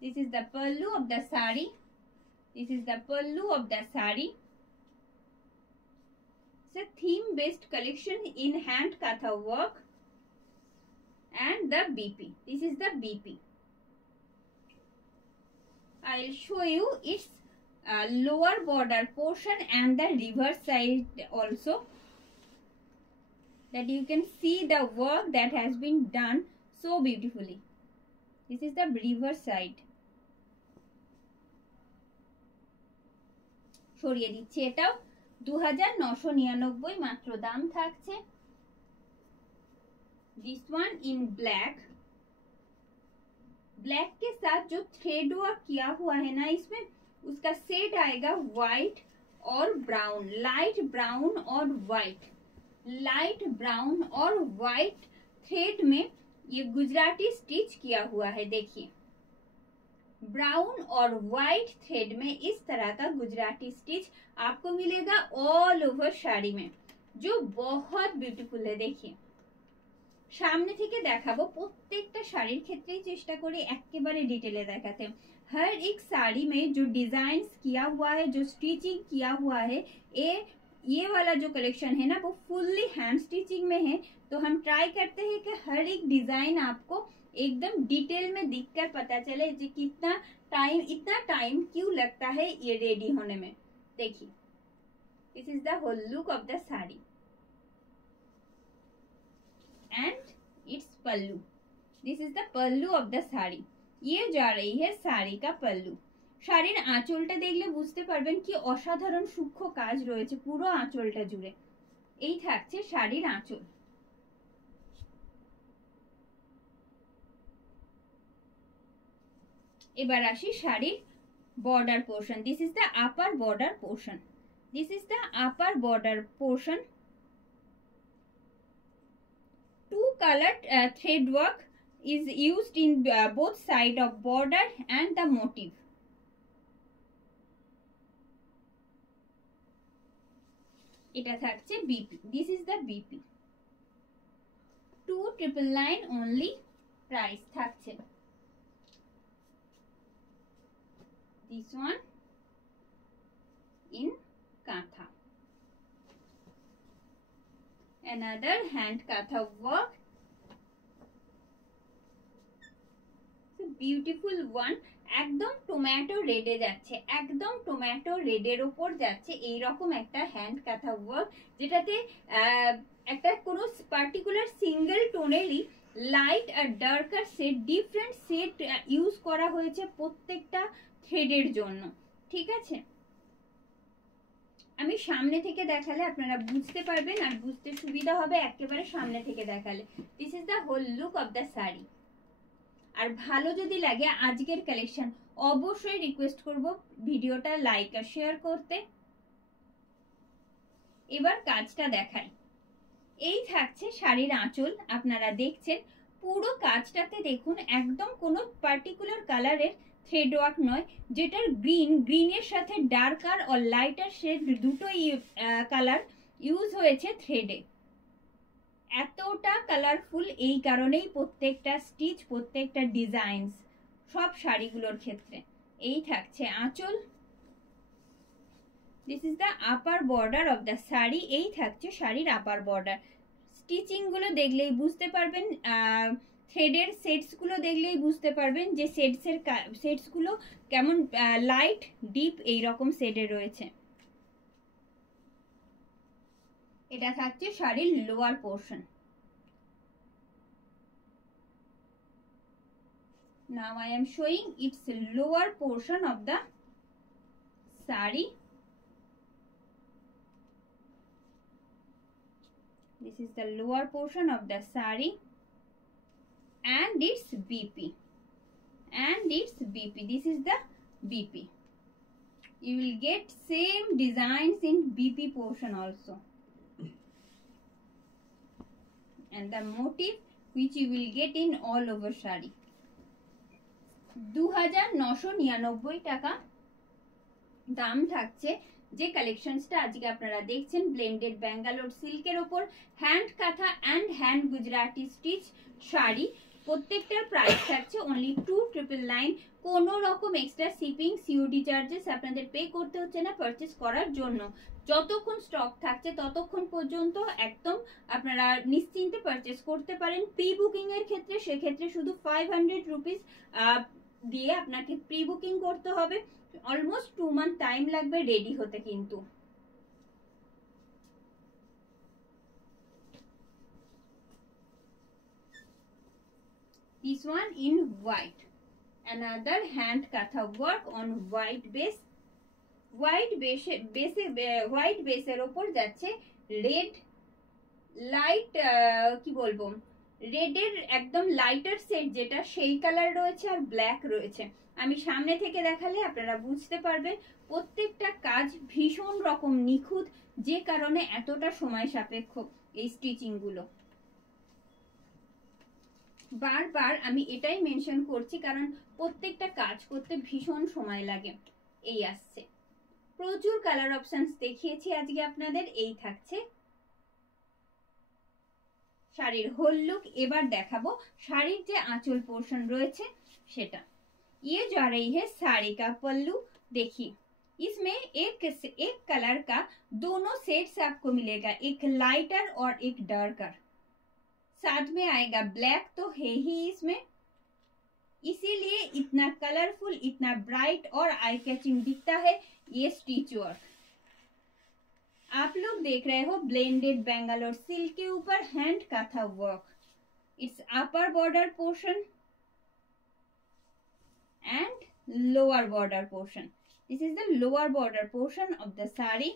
This is the pallu of the sari. This is the pallu of the sari. It's a theme based collection in hand katha work. And the BP. This is the BP. I'll show you its lower border portion and the reverse side also, that you can see the work that has been done so beautifully. This is the reverse side. সরিয়ে দিচ্ছি, এটাও 2999 মাত্র দাম থাকছে। This one in black, black के साथ जो thread work किया हुआ है ना इसमें, उसका शेड आएगा व्हाइट और ब्राउन, लाइट ब्राउन और व्हाइट, लाइट ब्राउन और व्हाइट थ्रेड में ये गुजराती स्टिच किया हुआ है। देखिए ब्राउन और व्हाइट थ्रेड में इस तरह का गुजराती स्टिच आपको मिलेगा ऑल ओवर साड़ी में, जो बहुत ब्यूटीफुल है। देखिए सामने থেকে দেখাবো, প্রত্যেকটা শাড়ির ক্ষেত্রেই চেষ্টা করি একেবারে ডিটেলে দেখাতে। हर एक साड़ी में जो डिजाइन किया हुआ है, जो स्टिचिंग किया हुआ है, ये वाला जो कलेक्शन है ना वो फुल्ली हैंड स्टिचिंग में है। तो हम ट्राई करते हैं कि हर एक डिजाइन आपको एकदम डिटेल में दिखकर पता चले कि कितना टाइम, इतना टाइम क्यों लगता है ये रेडी होने में। देखिए this is the whole look of the sari and it's pallu. This is the pallu of the sari. ये जा रही है साड़ी का पल्लू। শাড়ির আঁচলটা দেখলে বুঝতে পারবেন কি অসাধারণ সূক্ষ্ম কাজ রয়েছে পুরো আঁচলটা জুড়ে। এই থাকছে শাড়ির আঁচল। এবার আসি শাড়ির border portion. This is the upper border portion. This is the upper border portion. Two colour thread work is used in both side of border and the motif. এটা থাকছে BP. This is the BP. 2999 only price থাকছে। This one in কাঁথা। another hand katha work, so beautiful one, একদম tomato রেডে যাচ্ছে, একদম tomato রেডের উপর যাচ্ছে এইরকম একটা হ্যান্ড কাঁথা ওয়ার্ক, যেটাতে একটা কোনো পার্টিকুলার সিঙ্গেল টোনেরই লাইট আর darker set, different set use করা হয়েছে প্রত্যেকটা থ্রেডের জন্য। ঠিক আছে, আমি সামনে থেকে দেখালে আপনারা বুঝতে পারবেন আর বুঝতে সুবিধা হবে একেবারে সামনে থেকে দেখালে। This is the whole look of the sari. আর ভালো যদি লাগে আজকের কালেকশন, অবশ্যই রিকোয়েস্ট করব ভিডিওটা লাইক আর শেয়ার করতে। এবার কাজটা দেখাই। এই থাকছে শাড়ির আঁচল, আপনারা দেখছেন পুরো কাজটাতে দেখুন একদম কোনো পার্টিকুলার কালারের থ্রেড ওয়ার্ক নয়, যেটার গ্রিনের সাথে ডার্কার আর লাইটার শেড দুটোই কালার ইউজ হয়েছে থ্রেডে। এতটা কালারফুল এই কারণেই প্রত্যেকটা স্টিচ, প্রত্যেকটা ডিজাইন সব শাড়িগুলোর ক্ষেত্রে। এই থাকছে আঁচল, this is the upper border of the sari. এই থাকছে শাড়ির আপার বর্ডার। স্টিচিং গুলো দেখলেই বুঝতে পারবেন, থ্রেডের সেটস গুলো দেখলেই বুঝতে পারবেন যে সেটস গুলো কেমন লাইট ডিপ এই রকম শেডে রয়েছে। এটা থাকছে শাড়ির lower portion. Now I am showing its lower portion of the sari. This is the lower portion of the sari and its BP. And its BP. This is the BP. You will get same designs in BP portion also. And the motif which you will get in all over shari. 2999 টাকা দাম থাকছে। যে কালেকশনসটা আজকে আপনারা দেখছেন blended Bangalore সিল্কের ওপর hand কাঁথা and hand Gujarati stitch sari, প্রত্যেকটার প্রাইস থাকছে অনলি 2999। কোনো রকম এক্সট্রা শিপিং সিওডি চার্জেস আপনাদের পে করতে হচ্ছে না পারচেস করার জন্য। যতক্ষণ স্টক থাকছে ততক্ষণ পর্যন্ত একদম আপনারা নিশ্চিন্তে পারচেস করতে পারেন। প্রি বুকিং এর ক্ষেত্রে সেক্ষেত্রে শুধু 500 রুপিস দিয়ে আপনাকে প্রি বুকিং করতে হবে। অলমোস্ট 2 মান্থ টাইম লাগবে রেডি হতে। কিন্তু this one in white, another hand katha work on white base. white base এর উপর যাচ্ছে রেড লাইট, কি বলবো, রেডের একদম লাইটার সেট যেটা সেই কালার রয়েছে আর ব্ল্যাক রয়েছে। আমি সামনে থেকে দেখালে আপনারা বুঝতে পারবেন প্রত্যেকটা কাজ ভীষণ রকম নিখুঁত, যে কারণে এতটা সময় সাপেক্ষ এই স্টিচিং গুলো। বারবার আমি এটাই মেনশন করছি কারণ প্রত্যেকটা কাজ করতে ভীষণ সময় লাগে। এই আসছে প্রচুর কালার অপশনস দেখিয়েছি আজকে আপনাদের। এই থাকছে শাড়ির হোল লুক। এবার দেখাবো শাড়ির যে আঁচল পোর্শন রয়েছে সেটা। ये जा रही है साड़ी का पल्लू। देखिए इसमें एक कलर का दोनों सेट्स आपको मिलेगा, एक लाइटर और एक डार्कर। साथ में आएगा ब्लैक तो है ही इसमें, इसीलिए इतना कलरफुल, इतना ब्राइट और आई कैचिंग दिखता है ये स्टिच वर्क। आप लोग देख रहे हो ब्लेंडेड बेंगलोर सिल्क के ऊपर hand kantha work. It's upper border portion and lower border portion. This is the lower border portion of the sari,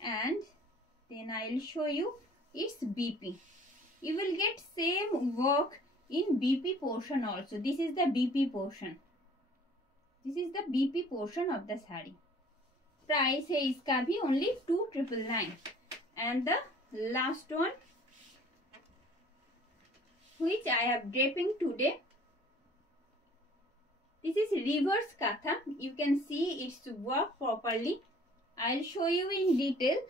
and then I will show you its BP. You will get same work in BP portion also. This is the BP portion. This is the BP portion of the sari. Price है इसका भी only 2999. And the last one which I have draping today, this is reverse katha. You can see its work properly. I'll show you in detail.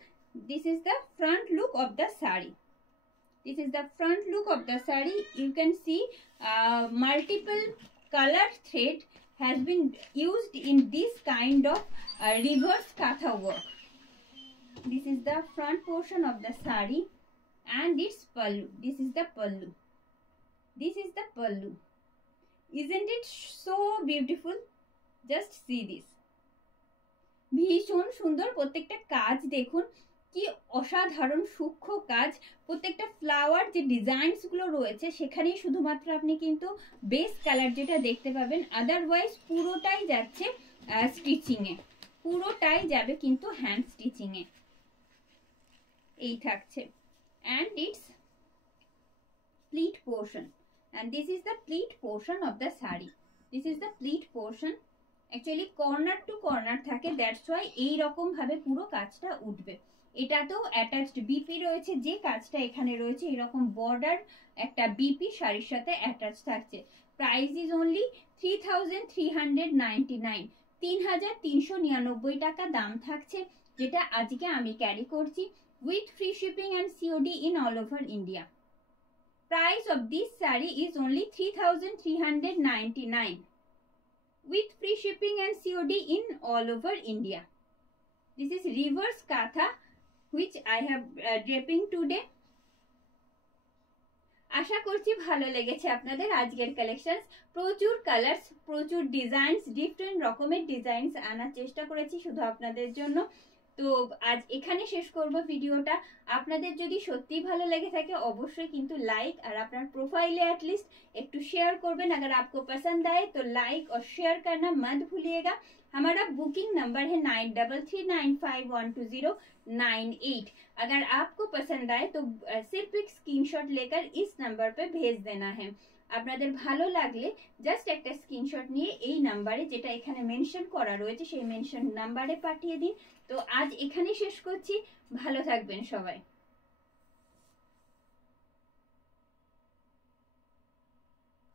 This is the front look of the sari. This is the front look of the sari. You can see multiple color thread has been used in this kind of reverse katha work. This is the front portion of the sari and its pallu. This is the pallu. This is the pallu. Isn't it so beautiful? Just see this. ভীষণ সুন্দর প্রত্যেকটা কাজ দেখুন কি অসাধারণ সূক্ষ্ম কাজ প্রত্যেকটা ফ্লাওয়ার যে ডিজাইনস গুলো রয়েছে সেখানেই শুধুমাত্র আপনি কিন্তু বেস কালার যেটা দেখতে পাবেন আদারওয়াইজ পুরোটাই যাচ্ছে স্টিচিং এ পুরোটাই যাবে কিন্তু হ্যান্ড স্টিচিং এ এই থাকছে and its pleat portion and this is the pleat portion of the sari. This is the pleat portion. Actually corner to corner থাকে, that's why এই রকম ভাবে পুরো কাজটা উঠবে। এটাতেও অ্যাটাচড বিপি রয়েছে, যে কাজটা এখানে রয়েছে এরকম বর্ডার একটা বিপি শাড়ির সাথে অ্যাটাচ থাকছে। প্রাইস ইজ অনলি 3399, 3399 টাকা দাম থাকছে, যেটা আজকে আমি ক্যারি করছি with free shipping and COD in all over India. Price of this sari is only 3399 with free shipping and COD in all over India. This is reverse katha which I have draping today. আশা করছি ভালো লেগেছে আপনাদের আজকের collection. প্রচুর colours, প্রচুর designs, different রকমের designs আনার চেষ্টা করেছি শুধু আপনাদের জন্য। তো আজ এখানে শেষ করব ভিডিওটা। আপনাদের যদি সত্যি ভালো লেগে থাকে অবশ্যই কিন্তু লাইক আর আপনার প্রোফাইলে एटलीस्ट একটু শেয়ার করবেন। अगर आपको पसंद आए तो लाइक और शेयर करना मत भूलिएगा। हमारा बुकिंग नंबर है 9339512098। अगर आपको पसंद आए तो सिर्फ एक स्क्रीनशॉट लेकर इस नंबर पे भेज देना है। আপনাদের ভালো লাগলে জাস্ট একটা স্ক্রিনশট নিয়ে এই নাম্বারে যেটা এখানে মেনশন করা রয়েছে সেই মেনশন নাম্বারে পাঠিয়ে দিন। তো আজ এখানে শেষ করছি, ভালো থাকবেন সবাই।